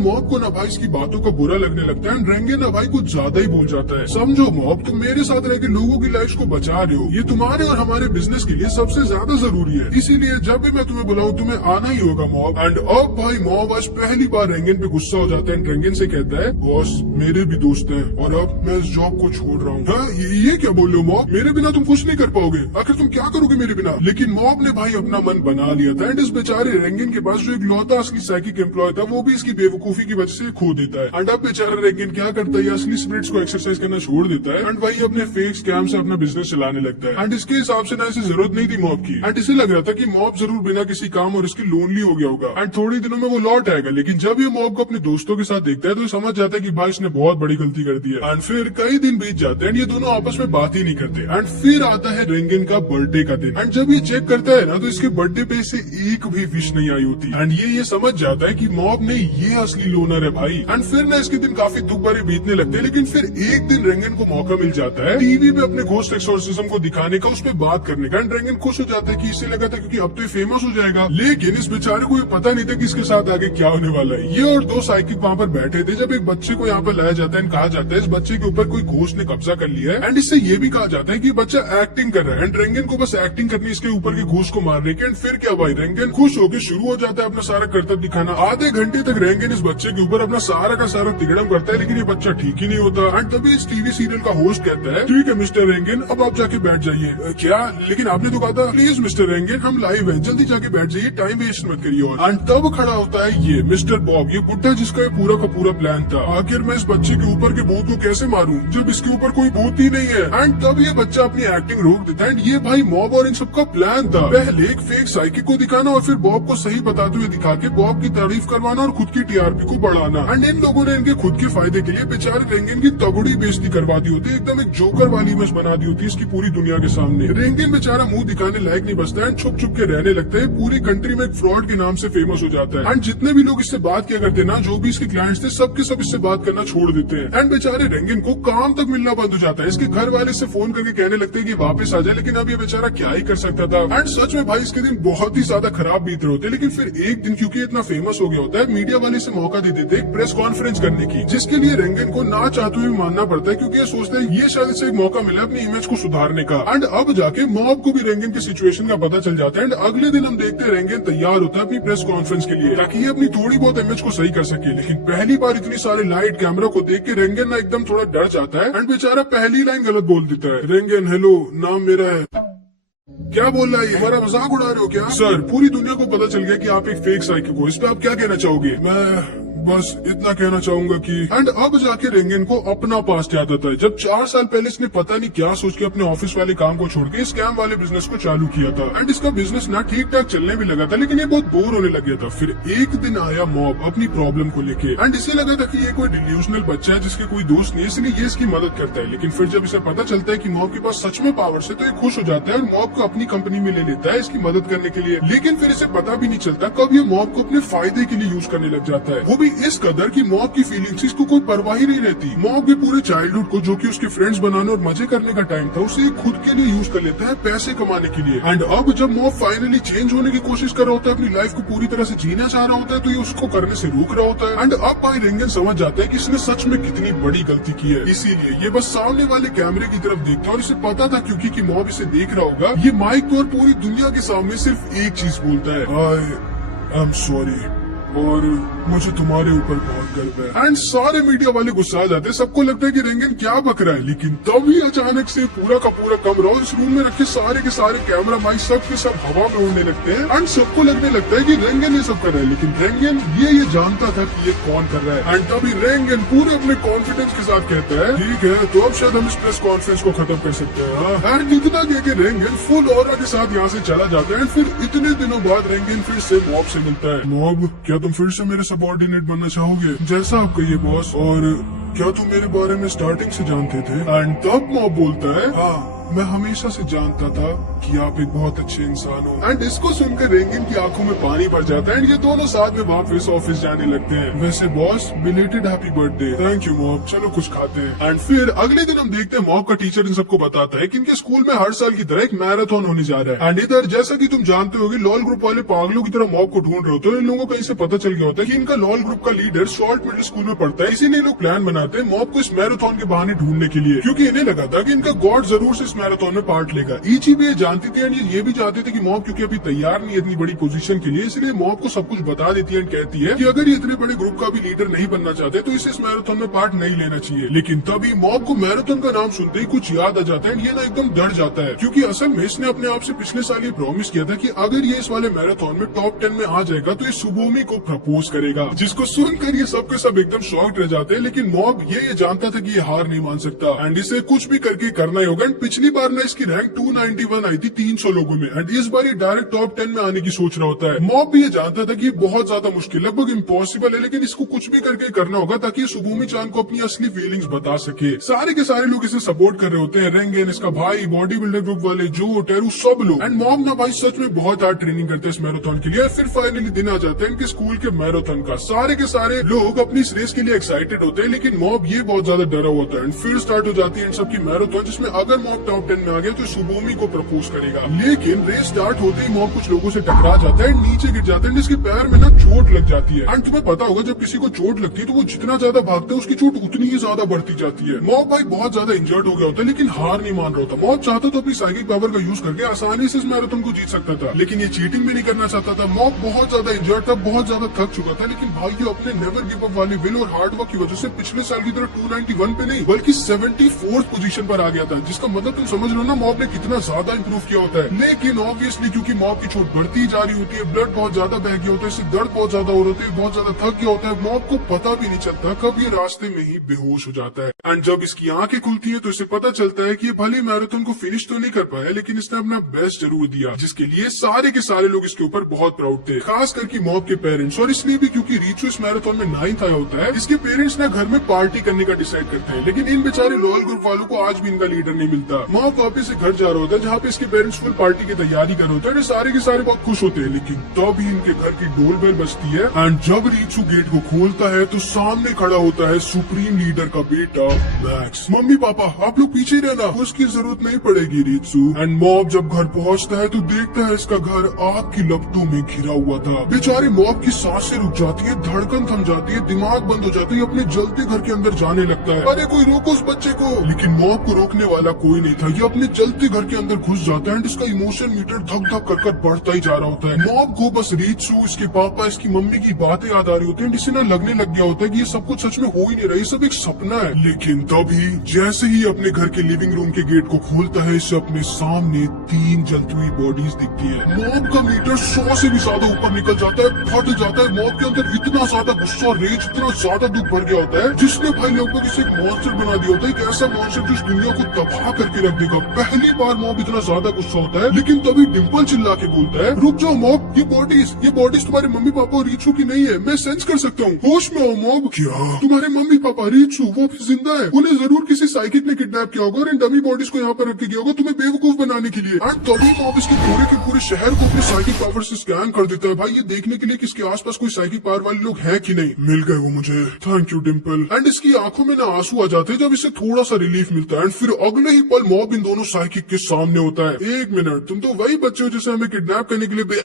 मॉब को ना भाई इसकी बातों का बुरा लगने लगता है एंड रेंगे ना भाई कुछ ज्यादा ही बोल जाता है। समझो मॉब, तुम मेरे साथ रह के लोगों की लाइफ को बचा रहे हो, ये तुम्हारे और हमारे बिजनेस के लिए सबसे ज्यादा जरूरी है, इसीलिए जब भी मैं तुम्हें बुलाऊं तुम्हें आना ही होगा मॉब। एंड अब भाई मॉब आज पहली बार रेंगन पे गुस्सा हो जाता है। रेंगन से कहता है बॉस मेरे भी दोस्त हैं और अब मैं इस जॉब को छोड़ रहा हूँ। ये क्या बोल रहे हो मॉब, मेरे बिना तुम कुछ नहीं कर पाओगे, आखिर तुम क्या करोगे मेरे बिना। लेकिन मॉब ने भाई अपना मन बना लिया था एंड इस बेचारे रेंगन के पास जो एक लौता असली साइकिक एम्प्लॉय था वो भी इसकी बेवकूफी की वजह से खो देता है। एंड अब बेचारा रेंगन क्या करता है, असली स्पिरिट्स को एक्सरसाइज करना छोड़ देता है एंड वही अपने फेक स्कैम से अपना बिजनेस चलाने लगता है। एंड इसके हिसाब से ना इसे जरूरत नहीं थी मॉब की एंड इसे लग रहा था कि मॉब जरूर बिना किसी काम और इसकी लोनली हो गया होगा एंड थोड़ी दिनों में वो लौट आएगा। लेकिन जब ये मॉब को अपने दोस्तों के साथ देखता है तो समझ जाता है कि भाई इसने बहुत बड़ी गलती कर दी है। एंड फिर कई दिन बीत जाते हैं, ये दोनों आपस में बात ही नहीं करते। एंड फिर आता है रेंगन का बर्थडे का दिन एंड जब ये चेक करता है ना तो इसके बर्थडे पे इसे एक भी विश नहीं आई होती एंड ये समझ जाता है कि मॉब ने ये असली लोनर है भाई। एंड फिर ना इसके दिन काफी दुख भरे बीतने लगते हैं। लेकिन फिर एक दिन रेंगन को मौका मिल जाता है टीवी पे अपने घोस्ट एक्सोर्सिज्म को दिखाने का, उस पर बात करने का। एंड रेंगन खुश हो जाता है कि इसे लगा था क्योंकि अब तो फेमस हो जाएगा। लेकिन इस बेचारे को ये पता नहीं था कि इसके साथ आगे क्या होने वाला है। ये और दो साइकिक वहाँ पर बैठे थे जब एक बच्चे को यहाँ पर लाया जाता है। कहा जाता है इस बच्चे के ऊपर कोई घोस्ट ने कब्जा कर लिया है। एंड इससे ये भी कहा जाता है कि बच्चा एक्टिंग कर रहा है। एंड रेंगन को बस एक्टिंग करनी इसके ऊपर के घोस्ट को मारने की। एंड फिर क्या भाई, रेंगन खुश होकर शुरू हो जाता है अपना सारा कर्तव्य दिखाना। आधे घंटे तक रेंगन इस बच्चे के ऊपर अपना सारा का सारा तिगड़म करता है, लेकिन ये बच्चा ठीक ही नहीं होता। एंड तभी इस टीवी सीरियल का होस्ट कहता है ठीक है मिस्टर रेंगन, अब आप जाके बैठ जाइए। क्या, लेकिन आपने तो कहा था प्लीज मिस्टर रेंगन हम लाइव है, जल्दी जाके बैठ जाइए, टाइम वेस्ट मत करिए। और एंड तब खड़ा होता है ये मिस्टर बॉब, ये बुड्ढा जिसका ये पूरा का पूरा प्लान था। आखिर मैं इस बच्चे के ऊपर के भूत को कैसे मारूं जब इसके ऊपर कोई भूत ही नहीं है। एंड तब ये बच्चा अपनी एक्टिंग रोक देता है। एंड ये भाई मॉब और इन सबका प्लान था, पहले एक फेक साइकिक को दिखाना और फिर बॉब को सही बताते हुए दिखा के बॉब की तारीफ करवाना और खुद की टीआरपी को बढ़ाना। एंड इन लोगों ने इनके खुद के फायदे के लिए बेचारे रेंगन की तगड़ी बेइज्जती करवा दी होती, एकदम एक जोकर वाली इमेज बना दी होती इसकी पूरी दुनिया के सामने। रेंगन बेचारा मुंह दिखाने लायक नहीं बचता है, छुप छुप के रहने लगता है। पूरी कंट्री में एक फ्रॉड के नाम से फेमस हो जाता है। एंड जितने भी लोग इससे बात किया करते ना, जो भी इसके क्लाइंट्स थे, सबके सब इससे बात करना छोड़ देते हैं। एंड बेचारे रेंगन को काम तक मिलना बंद हो जाता है। इसके घर वाले से फोन करके कहने लगते हैं कि वापस आ जाए, लेकिन अब ये बेचारा क्या ही कर सकता था। एंड सच में भाई इसके दिन बहुत ही ज्यादा खराब बीत रहे होते हैं। लेकिन फिर एक दिन क्योंकि इतना फेमस हो गया होता है, मीडिया वाले से मौका दे देते एक प्रेस कॉन्फ्रेंस करने की, जिसके लिए रेंगन को ना चाहते हुए मानना पड़ता है क्योंकि ये सोचते हैं ये शायद इसे एक मौका मिला अपनी इमेज को सुधारने का। एंड अब जाके मॉब को भी रेंगन की सिचुएशन का पता चल जाता है। एंड अगले दिन हम देखते हैं रेंगन तैयार होता है अपनी प्रेस कॉन्फ्रेंस के लिए ताकि ये अपनी थोड़ी बहुत इमेज को सही कर सके। लेकिन पहली बार इतनी सारे लाइट कैमरा को देख के रेंगन ना एकदम थोड़ा डर जाता है। एंड बेचारा पहली लाइन गलत बोल देता है। रेंगन हेलो, नाम मेरा है। क्या बोल रहा है, हमारा मजाक उड़ा रहे हो क्या? सर पूरी दुनिया को पता चल गया कि आप एक फेक साइकिक हो, इस पे आप क्या कहना चाहोगे? मैं बस इतना कहना चाहूंगा कि एंड अब जाके रेंगन को अपना पास्ट याद आता है जब 4 साल पहले इसने पता नहीं क्या सोच के अपने ऑफिस वाले काम को छोड़ के स्कैम वाले बिजनेस को चालू किया था। एंड इसका बिजनेस ना ठीक ठाक चलने भी लगा था, लेकिन ये बहुत बोर होने लग गया था। फिर एक दिन आया मॉब अपनी प्रॉब्लम को लेके। एंड इसे लगा था कि ये कोई डिल्यूजनल बच्चा है जिसके कोई दोस्त नहीं है, इसलिए ये इसकी मदद करता है। लेकिन फिर जब इसे पता चलता है कि मॉब के पास सच में पावर है, तो ये खुश हो जाता है और मॉब को अपनी कंपनी में ले लेता है इसकी मदद करने के लिए। लेकिन फिर इसे पता भी नहीं चलता कब ये मॉब को अपने फायदे के लिए यूज करने लग जाता है, वो भी इस कदर की मॉब की फीलिंग्स इसको कोई परवाह ही नहीं रहती। मॉब के पूरे चाइल्डहुड को, जो कि उसके फ्रेंड्स बनाने और मजे करने का टाइम था, उसे खुद के लिए यूज कर लेता है पैसे कमाने के लिए। एंड अब जब मॉब फाइनली चेंज होने की कोशिश कर रहा होता है, अपनी लाइफ को पूरी तरह से जीना चाह रहा होता है, तो ये उसको करने से रोक रहा होता है। एंड अब भाई रेंगन समझ जाता है कि इसने सच में कितनी बड़ी गलती की है, इसीलिए ये बस सामने वाले कैमरे की तरफ देखता है। और इसे पता था क्योंकि कि मॉब इसे देख रहा होगा, ये माइक पर पूरी दुनिया के सामने सिर्फ एक चीज बोलता है, आई एम सॉरी और मुझे तुम्हारे ऊपर बहुत गर्व है। एंड सारे मीडिया वाले गुस्सा आ जाते हैं, सबको लगता है कि रेंगन क्या बक रहा है। लेकिन तभी अचानक से पूरा का पूरा कमरा और इस रूम में रखे सारे के सारे कैमरा माइक सब के सब हवा में उड़ने लगते हैं। एंड सबको लगने लगता है कि रेंगन ये सब कर रहा है, लेकिन रेंगन ये जानता था कि ये कौन कर रहा है। एंड तभी रेंगन पूरे अपने कॉन्फिडेंस के साथ कहता है ठीक है, तो अब शायद हम इस प्रेस कॉन्फ्रेंस को खत्म कर सकते हैं। एंड इतना कह के रेंगन फुल ऑरा के साथ यहाँ से चला जाता है। एंड फिर इतने दिनों बाद रेंगन फिर से मॉब से मिलता है। मॉब, क्या तुम फिर से मेरे सबऑर्डिनेट बनना चाहोगे? जैसा आप कहिए बॉस। और क्या तुम मेरे बारे में स्टार्टिंग से जानते थे? एंड तब मॉब बोलता है हाँ, मैं हमेशा से जानता था कि आप एक बहुत अच्छे इंसान हो। एंड इसको सुनकर रेंगन की आंखों में पानी भर जाता है। एंड ये दोनों साथ में वापस ऑफिस जाने लगते हैं। वैसे boss, belated happy birthday. Thank you mob, चलो कुछ खाते हैं। एंड फिर अगले दिन हम देखते हैं मॉब का टीचर इन सबको बताता है कि इनके स्कूल में हर साल की तरह एक मैराथन होने जा रहा है। एंड इधर जैसा कि तुम जानते होगे, लॉल ग्रुप वाले पागलों की तरह मॉब को ढूंढ रहे होते हैं। इन लोगों को कहीं से पता चल गया होता है कि इनका लॉल ग्रुप का लीडर शॉर्ट मिडिल स्कूल में पढ़ता है। इसीलिए लोग प्लान बनाते हैं मॉब को इस मैराथन के बहाने ढूंढने के लिए, क्योंकि इन्हें लगा था कि इनका गॉड जरूर से इस मैराथन में पार्ट लेगा। ईची भी ये जानती थी एंड ये भी चाहते थे कि मॉब क्योंकि अभी तैयार नहीं है इतनी बड़ी पोजीशन के लिए, इसलिए मॉब को सब कुछ बता देती है एंड कहती है कि अगर ये इतने बड़े ग्रुप का भी लीडर नहीं बनना चाहते तो इसे इस मैराथन में पार्ट नहीं लेना चाहिए। लेकिन तभी मॉब को मैराथन का नाम सुनते ही कुछ याद आ जाता है। ये ना एकदम डर जाता है, क्योंकि असल में इसने अपने आप से पिछले साल ये प्रॉमिस किया था कि अगर ये इस वाले मैराथन में टॉप 10 में आ जाएगा तो ये सुबोमी को प्रपोज करेगा। जिसको सुनकर ये सब के सब एकदम शॉक्ड रह जाते हैं। लेकिन मॉब ये जानता था कि ये हार नहीं मान सकता एंड इसे कुछ भी करके करना ही होगा। एंड पिछली पहली बार ना इसकी रैंक 291 आई थी 300 लोगों में, एंड इस बार ये डायरेक्ट टॉप 10 में आने की सोच रहा होता है। मॉब भी ये जानता था कि ये बहुत ज्यादा मुश्किल, लगभग इम्पॉसिबल है, लेकिन इसको कुछ भी करके करना होगा ताकि सुबोमी चान को अपनी असली फीलिंग्स बता सके। सारे के सारे लोग इसे सपोर्ट कर रहे होते हैं, रेंगेन, इसका भाई, बॉडी बिल्डर ग्रुप वाले, जो टेरू, सब लोग। एंड मॉब ना भाई सच में बहुत हार्ड ट्रेनिंग करते हैं इस मैराथन के लिए। फिर फाइनली दिन आ जाता है इनके स्कूल के मैराथन का। सारे के सारे लोग अपनी इस रेस के लिए एक्साइटेड होते हैं, लेकिन मॉब ये बहुत ज्यादा डरा होता है। एंड फिर स्टार्ट हो जाती है इन सबकी मैराथन, जिसमें अगर मॉब टॉप 10 में आ गया तो सुबोमी को प्रपोज करेगा। लेकिन रेस स्टार्ट होते ही मॉब कुछ लोगों से टकरा जाता है, नीचे गिर जाता है, जिसके पैर में ना चोट लग जाती है। एंड तुम्हें पता होगा जब किसी को चोट लगती है तो वो जितना ज्यादा भागता है उसकी चोट उतनी ही ज्यादा बढ़ती जाती है। मॉब भाई बहुत ज्यादा इंजर्ड हो गया होता है, लेकिन हार नहीं मान रहा होता। मॉब चाहता तो अपनी साइकिक पावर का यूज करके आसानी से इस मैराथन को जीत सकता था, लेकिन ये चीटिंग भी नहीं करना चाहता था। मॉब बहुत ज्यादा इंजर्ड था, बहुत ज्यादा थक चुका था, लेकिन भाई ये अपने नेवर गिव अप वाले विल और हार्ड वर्क की वजह से पिछले साल की तरह 291 पे नहीं बल्कि 74th पोजीशन पर आ गया था, जिसका मतलब तुम समझ लो ना मॉब ने कितना ज्यादा इंप्रूव किया होता है। लेकिन ऑब्वियसली क्योंकि मॉब की चोट बढ़ती जा रही होती है, ब्लड बहुत ज्यादा बह गया होता है, इससे दर्द बहुत ज्यादा हो रही है, बहुत ज्यादा थक गया होता है, मॉब को पता भी नहीं चलता कब ये रास्ते में ही बेहोश हो जाता है। एंड जब इसकी आंखें खुलती है तो इसे पता चलता है कि ये भले मैराथन को फिनिश तो नहीं कर पाया, लेकिन इसने अपना बेस्ट जरूर दिया, जिसके लिए सारे के सारे लोग इसके ऊपर बहुत प्राउड थे, खास करके मॉब के पेरेंट्स। और इसलिए भी क्योंकि रीचू इस मैराथन में 9th आया होता है, इसके पेरेंट्स ना घर में पार्टी करने का डिसाइड करते हैं, लेकिन इन बेचारे लॉयल ग्रुप वालों को आज भी इनका लीडर नहीं मिलता। मॉब वापस से घर जा रहा होता है जहाँ पे इसके पेरेंट्स फुल पार्टी की तैयारी कर रहे होते हैं, सारे के सारे बहुत खुश होते हैं। लेकिन तब ही इनके घर की डोर बेल बजती है, एंड जब रीचू गेट को खोलता है तो सामने खड़ा होता है सुप्रीम लीडर का बेटा मैक्स। मम्मी पापा आप लोग पीछे रहना, उसकी जरूरत नहीं पड़ेगी रीचू। एंड मॉब जब घर पहुँचता है तो देखता है इसका घर आग की लपटों में घिरा हुआ था। बेचारे मॉब की सांसें रुक जाती है, धड़कन थम जाती है, दिमाग बंद हो जाती है, अपने जलते घर के अंदर जाने लगता है। अरे कोई रोको उस बच्चे को, लेकिन मॉब को रोकने वाला कोई नहीं था। ये अपने जलते घर के अंदर घुस जाता है, एंड इसका इमोशन मीटर धक धक कर कर बढ़ता ही जा रहा होता है। मॉब को बस रीचू, इसके पापा, इसकी मम्मी की बातें याद आ रही होती है, जिससे ना लगने लग गया होता है कि ये सब कुछ सच में हो ही नहीं रहा, ये सब एक सपना है। लेकिन तभी जैसे ही अपने घर के लिविंग रूम के गेट को खोलता है, इसे अपने सामने 3 जलती हुई बॉडीज दिखती है। मॉब का मीटर 100 से भी ज्यादा ऊपर निकल जाता है, फट जाता है। मॉब के अंदर इतना ज्यादा गुस्सा और रेज, इतना ज्यादा दुख भर गया होता है, जिसने भाई लगभग इसे एक मॉन्स्टर बना दिया होता है, एक ऐसा मॉन्स्टर जो इस दुनिया को तबाह करके रख देगा। पहली बार मॉब इतना ज्यादा गुस्सा होता है, लेकिन तभी डिम्पल चिल्ला के बोलता है, रुक जाओ मॉब, ये बॉडीज तुम्हारे मम्मी पापा और रीचू की नहीं है, मैं सेंस कर सकता हूँ। होश में हो मॉब। क्या तुम्हारे मम्मी पापा रीचू वो भी जिंदा है? उन्हें जरूर किसी साइकिक ने किडनैप किया होगा और इन डमी बॉडीज को यहाँ पर रख के गया होगा तुम्हें बेवकूफ बनाने के लिए। एंड तभी मॉब इसके पूरे शहर को अपने साइकिक पावर से स्कैन कर देता है, भाई ये देखने के लिए कि इसके आसपास कोई साइकिक पावर वाले लोग हैं कि नहीं। मिल गए वो मुझे, थैंक यू डिम्पल। एंड इसकी आंखों में ना आंसू आ जाते हैं जब इसे थोड़ा सा रिलीफ मिलता है। एंड फिर अगले ही पल मॉब इन दोनों साइकिक के सामने होता है। 1 मिनट, तुम तो वही बच्चे हो जिसे हमें किडनैप करने के लिए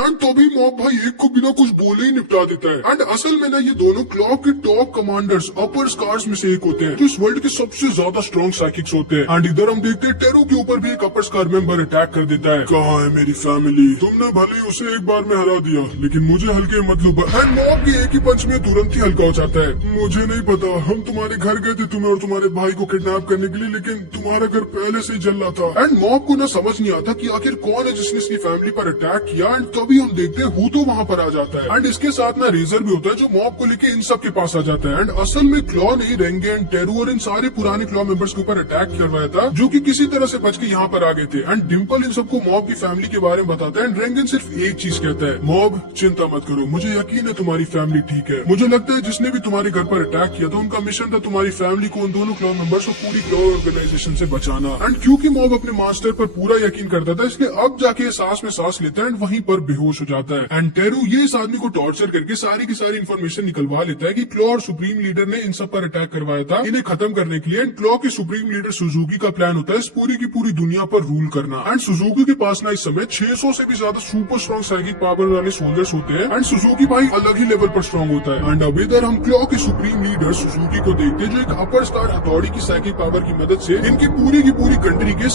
एंड तभी मॉब भाई एक को बिना कुछ बोले ही निपटा देता है। एंड असल में ना ये दोनों क्लॉक के टॉप कमांडर्स, अपर स्टार्स में से एक होते हैं, जो इस वर्ल्ड के सबसे ज्यादा स्ट्रॉन्ग साइकिक्स होते हैं। एंड इधर हम देखते हैं टेरू के ऊपर भी एक अपर स्टार मेंबर अटैक कर देता है। कहाँ है मेरी फैमिली? तुमने भले उसे एक बार में हरा दिया, लेकिन मुझे हल्के मत लो। एंड मॉब भी एक ही पंच में तुरंत ही हल्का हो जाता है। मुझे नहीं पता, हम तुम्हारे घर गए थे तुम्हें और तुम्हारे भाई को किडनैप करने के लिए, लेकिन तुम्हारा घर पहले से ही जल रहा था। एंड मॉब को ना समझ नहीं आता कि आखिर कौन है जिसने इसकी फैमिली पर अटैक किया। एंड तभी हम देखते हैं तो वहाँ पर आ जाता है, एंड इसके साथ ना रेजर भी होता है जो मॉब को लेके इन सब के पास आ जाता है। एंड असल में क्लॉ ने रेंगेन, टेरू और इन सारे पुराने क्लॉ मेंबर्स के ऊपर अटैक करवाया था, जो कि किसी तरह से बच के यहाँ पर आ गए थे। एंड डिम्पल इन सबको मॉब की फैमिली के बारे में बताता है। एंड रेंगेन सिर्फ एक चीज कहता है, मॉब चिंता मत करो, मुझे यकीन है तुम्हारी फैमिली ठीक है। मुझे लगता है जिसने भी तुम्हारे घर पर अटैक किया था उनका मिशन था तुम्हारी फैमिली को, उन दोनों क्लॉ मेंबर्स और पूरी क्लॉ ऑर्गेनाइजेशन से बचाना। एंड क्योंकि मॉब अपने मास्टर पर पूरा यकीन करता था, इसलिए अब जाके सांस में सांस लेता है एंड वहीं पर बेहोश हो जाता है। एंड टेरू ये इस आदमी को टॉर्चर करके सारी की सारी इन्फॉर्मेशन निकलवा लेता है कि क्लॉ और सुप्रीम लीडर ने इन सब पर अटैक करवाया था इन्हें खत्म करने के लिए। एंड क्लॉ के सुप्रीम लीडर सुजुकी का प्लान होता है इस पूरी की पूरी दुनिया पर रूल करना। एंड सुजुकी के पास ना इस समय 600 से भी ज्यादा सुपर स्ट्रॉन्ग साइकिक पावर वाले सोल्जर्स होते हैं। एंड सुजुकी भाई अलग ही लेवल पर स्ट्रॉन्ग होता है। एंड अब इधर हम क्लॉ के सुप्रीम लीडर सुजुकी को देखते हैं, जो एक अपर स्टार हथौड़ी की साइकिक पावर की मदद से इनकी पूरी की पूरी कंट्री के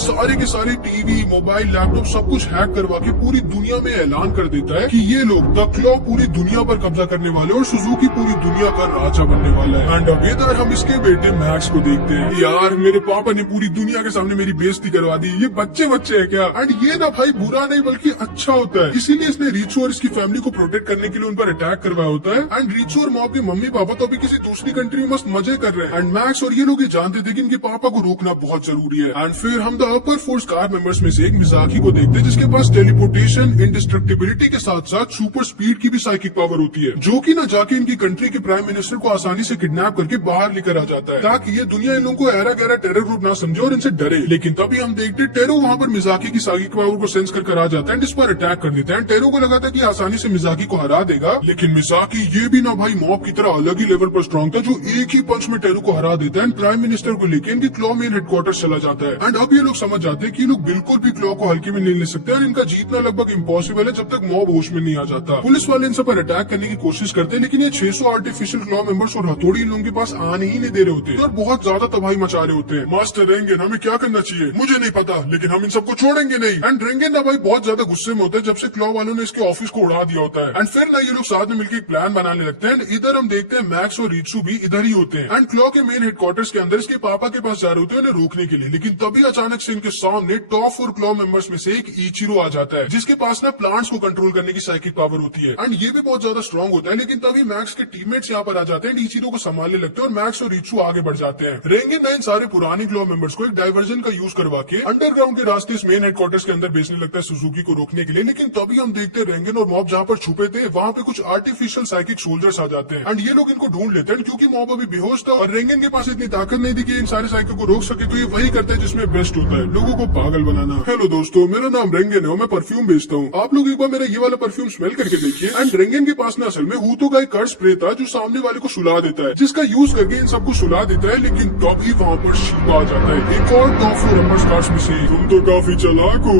सारे टीवी, मोबाइल, लैपटॉप सब कुछ हैक करवा के पूरी दुनिया में ऐलान ऐलान कर देता है कि ये लोग द क्लॉ पूरी दुनिया पर कब्जा करने वाले और सुजुकी पूरी दुनिया का राजा बनने वाला है। एंड अब इधर हम इसके बेटे मैक्स को देखते हैं। यार मेरे पापा ने पूरी दुनिया के सामने मेरी बेइज्जती करवा दी, ये बच्चे है क्या? एंड ये ना भाई बुरा नहीं बल्कि अच्छा होता है, इसीलिए इसने रिचू और इसकी फैमिली को प्रोटेक्ट करने के लिए उन पर अटैक करवाया होता है। एंड रिचू और मॉब के मम्मी पापा तो अभी किसी दूसरी कंट्री में मस्त मजे कर रहे हैं। एंड मैक्स और ये लोग ये जानते थे कि इनके पापा को रोकना बहुत जरूरी है। एंड फिर हम the upper force car members में से एक मिजाकी को देखते हैं जिसके पास टेलीपोर्टेशन, इंडिस्ट्रक्टिबिलिटी के साथ साथ सुपर स्पीड की भी साइकिक पावर होती है, जो कि ना जाके इनकी कंट्री के प्राइम मिनिस्टर को आसानी से किडनैप करके बाहर लेकर आ जाता है ताकि ये दुनिया इन लोगों को ऐरा गहरा टेरर ग्रुप ना समझे और इनसे डरे। लेकिन तभी हम देखते टेरो वहाँ पर मिजाकी की साइकिक पावर को सेंस कर आ जाता है, इस पर अटैक कर देता है। टेरो को लगा था कि आसानी से मिजाकी को हरा देगा, लेकिन मिजाकी ये भी ना भाई मॉब की तरह अलग ही लेवल पर स्ट्रॉन्ग था, जो एक ही पंच में टेरो को हरा देता है। प्राइम मिनिस्टर को लेकर इनकी क्लॉ मेन हेडक्वार्टर्स चला जाता है। एंड अब ये लोग समझ जाते हैं कि ये लोग बिल्कुल भी क्लॉ को हल्के में नहीं ले सकते और इनका जीतना लगभग इम्पॉसिबल है जब तक मॉब होश में नहीं आ जाता। पुलिस वाले इन सब पर अटैक करने की कोशिश करते हैं, लेकिन ये 600 आर्टिफिशियल क्लॉ मेंबर्स और हथौड़ी इन लोगों के पास आने ही नहीं दे रहे होते और बहुत ज्यादा तबाही मचा रहे होते हैं। मास्टर रेंगन, हमें क्या करना चाहिए? मुझे नहीं पता, लेकिन हम इन सबको छोड़ेंगे नहीं। एंड रेंगन ना भाई बहुत ज्यादा गुस्से में होता है जब से क्लॉ वालों ने इसके ऑफिस को उड़ा दिया होता है। एंड फिर ना ये लोग साथ में मिलकर एक प्लान बनाने लगते हैं। एंड इधर हम देखते हैं मैक्स और रिचू भी इधर ही होते हैं एंड क्लॉ के मेन हेडक्वार्टर्स के अंदर इसके पापा के पास जा रहे होते हैं उन्हें रोकने के लिए। लेकिन तभी अचानक से इनके सामने टॉप 4 क्लॉ मेंबर्स में से एक इचिरो आ जाता है, जिसके पास ना प्लांट्स को कंट्रोल करने की साइकिक पावर होती है। एंड ये भी बहुत ज्यादा स्ट्रॉन्ग होता है। लेकिन तभी मैक्स के टीममेट्स यहाँ पर आ जाते हैं, इचिरो को संभालने लगते हैं और मैक्स और रिचू आगे बढ़ जाते हैं। रेंगन ना इन सारे पुराने क्लॉ मेंबर्स को एक डाइवर्जन का यूज करवा के अंडरग्राउंड के रास्ते इस मेन हेडक्वार्टर्स के अंदर बेचने लगता है सुजुकी को रोकने के लिए। लेकिन तभी हम देखते हैं रेंगन और मॉब जहाँ पर छुपे थे वहाँ पे कुछ आर्टिफिशियल साइकिक सोल्जर्स आ जाते हैं एंड ये लोग इनको ढूंढ लेते हैं। क्योंकि मॉब अभी बेहोश था और रेंगन के पास इतनी ताकत नहीं थी कि इन सारे साइकिक को रोक सके, तो ये वही करते हैं जिसमें बेस्ट होता है, लोगों को पागल बनाना। हेलो दोस्तों, मेरा नाम रेंगन है और मैं परफ्यूम बेचता हूँ। आप लोग एक बार मेरा ये वाला परफ्यूम स्मेल करके देखिए। एंड रेंगन के पास ना असल में हूतो का एक कर्ज स्प्रे था जो सामने वाले को सुला देता है, जिसका यूज करके इन सबको सुला देता है। लेकिन तभी वहाँ पर शीबा आ जाता है, एक और टॉप 4 नंबर स्टार्स में से। तुम तो काफी चालाक हो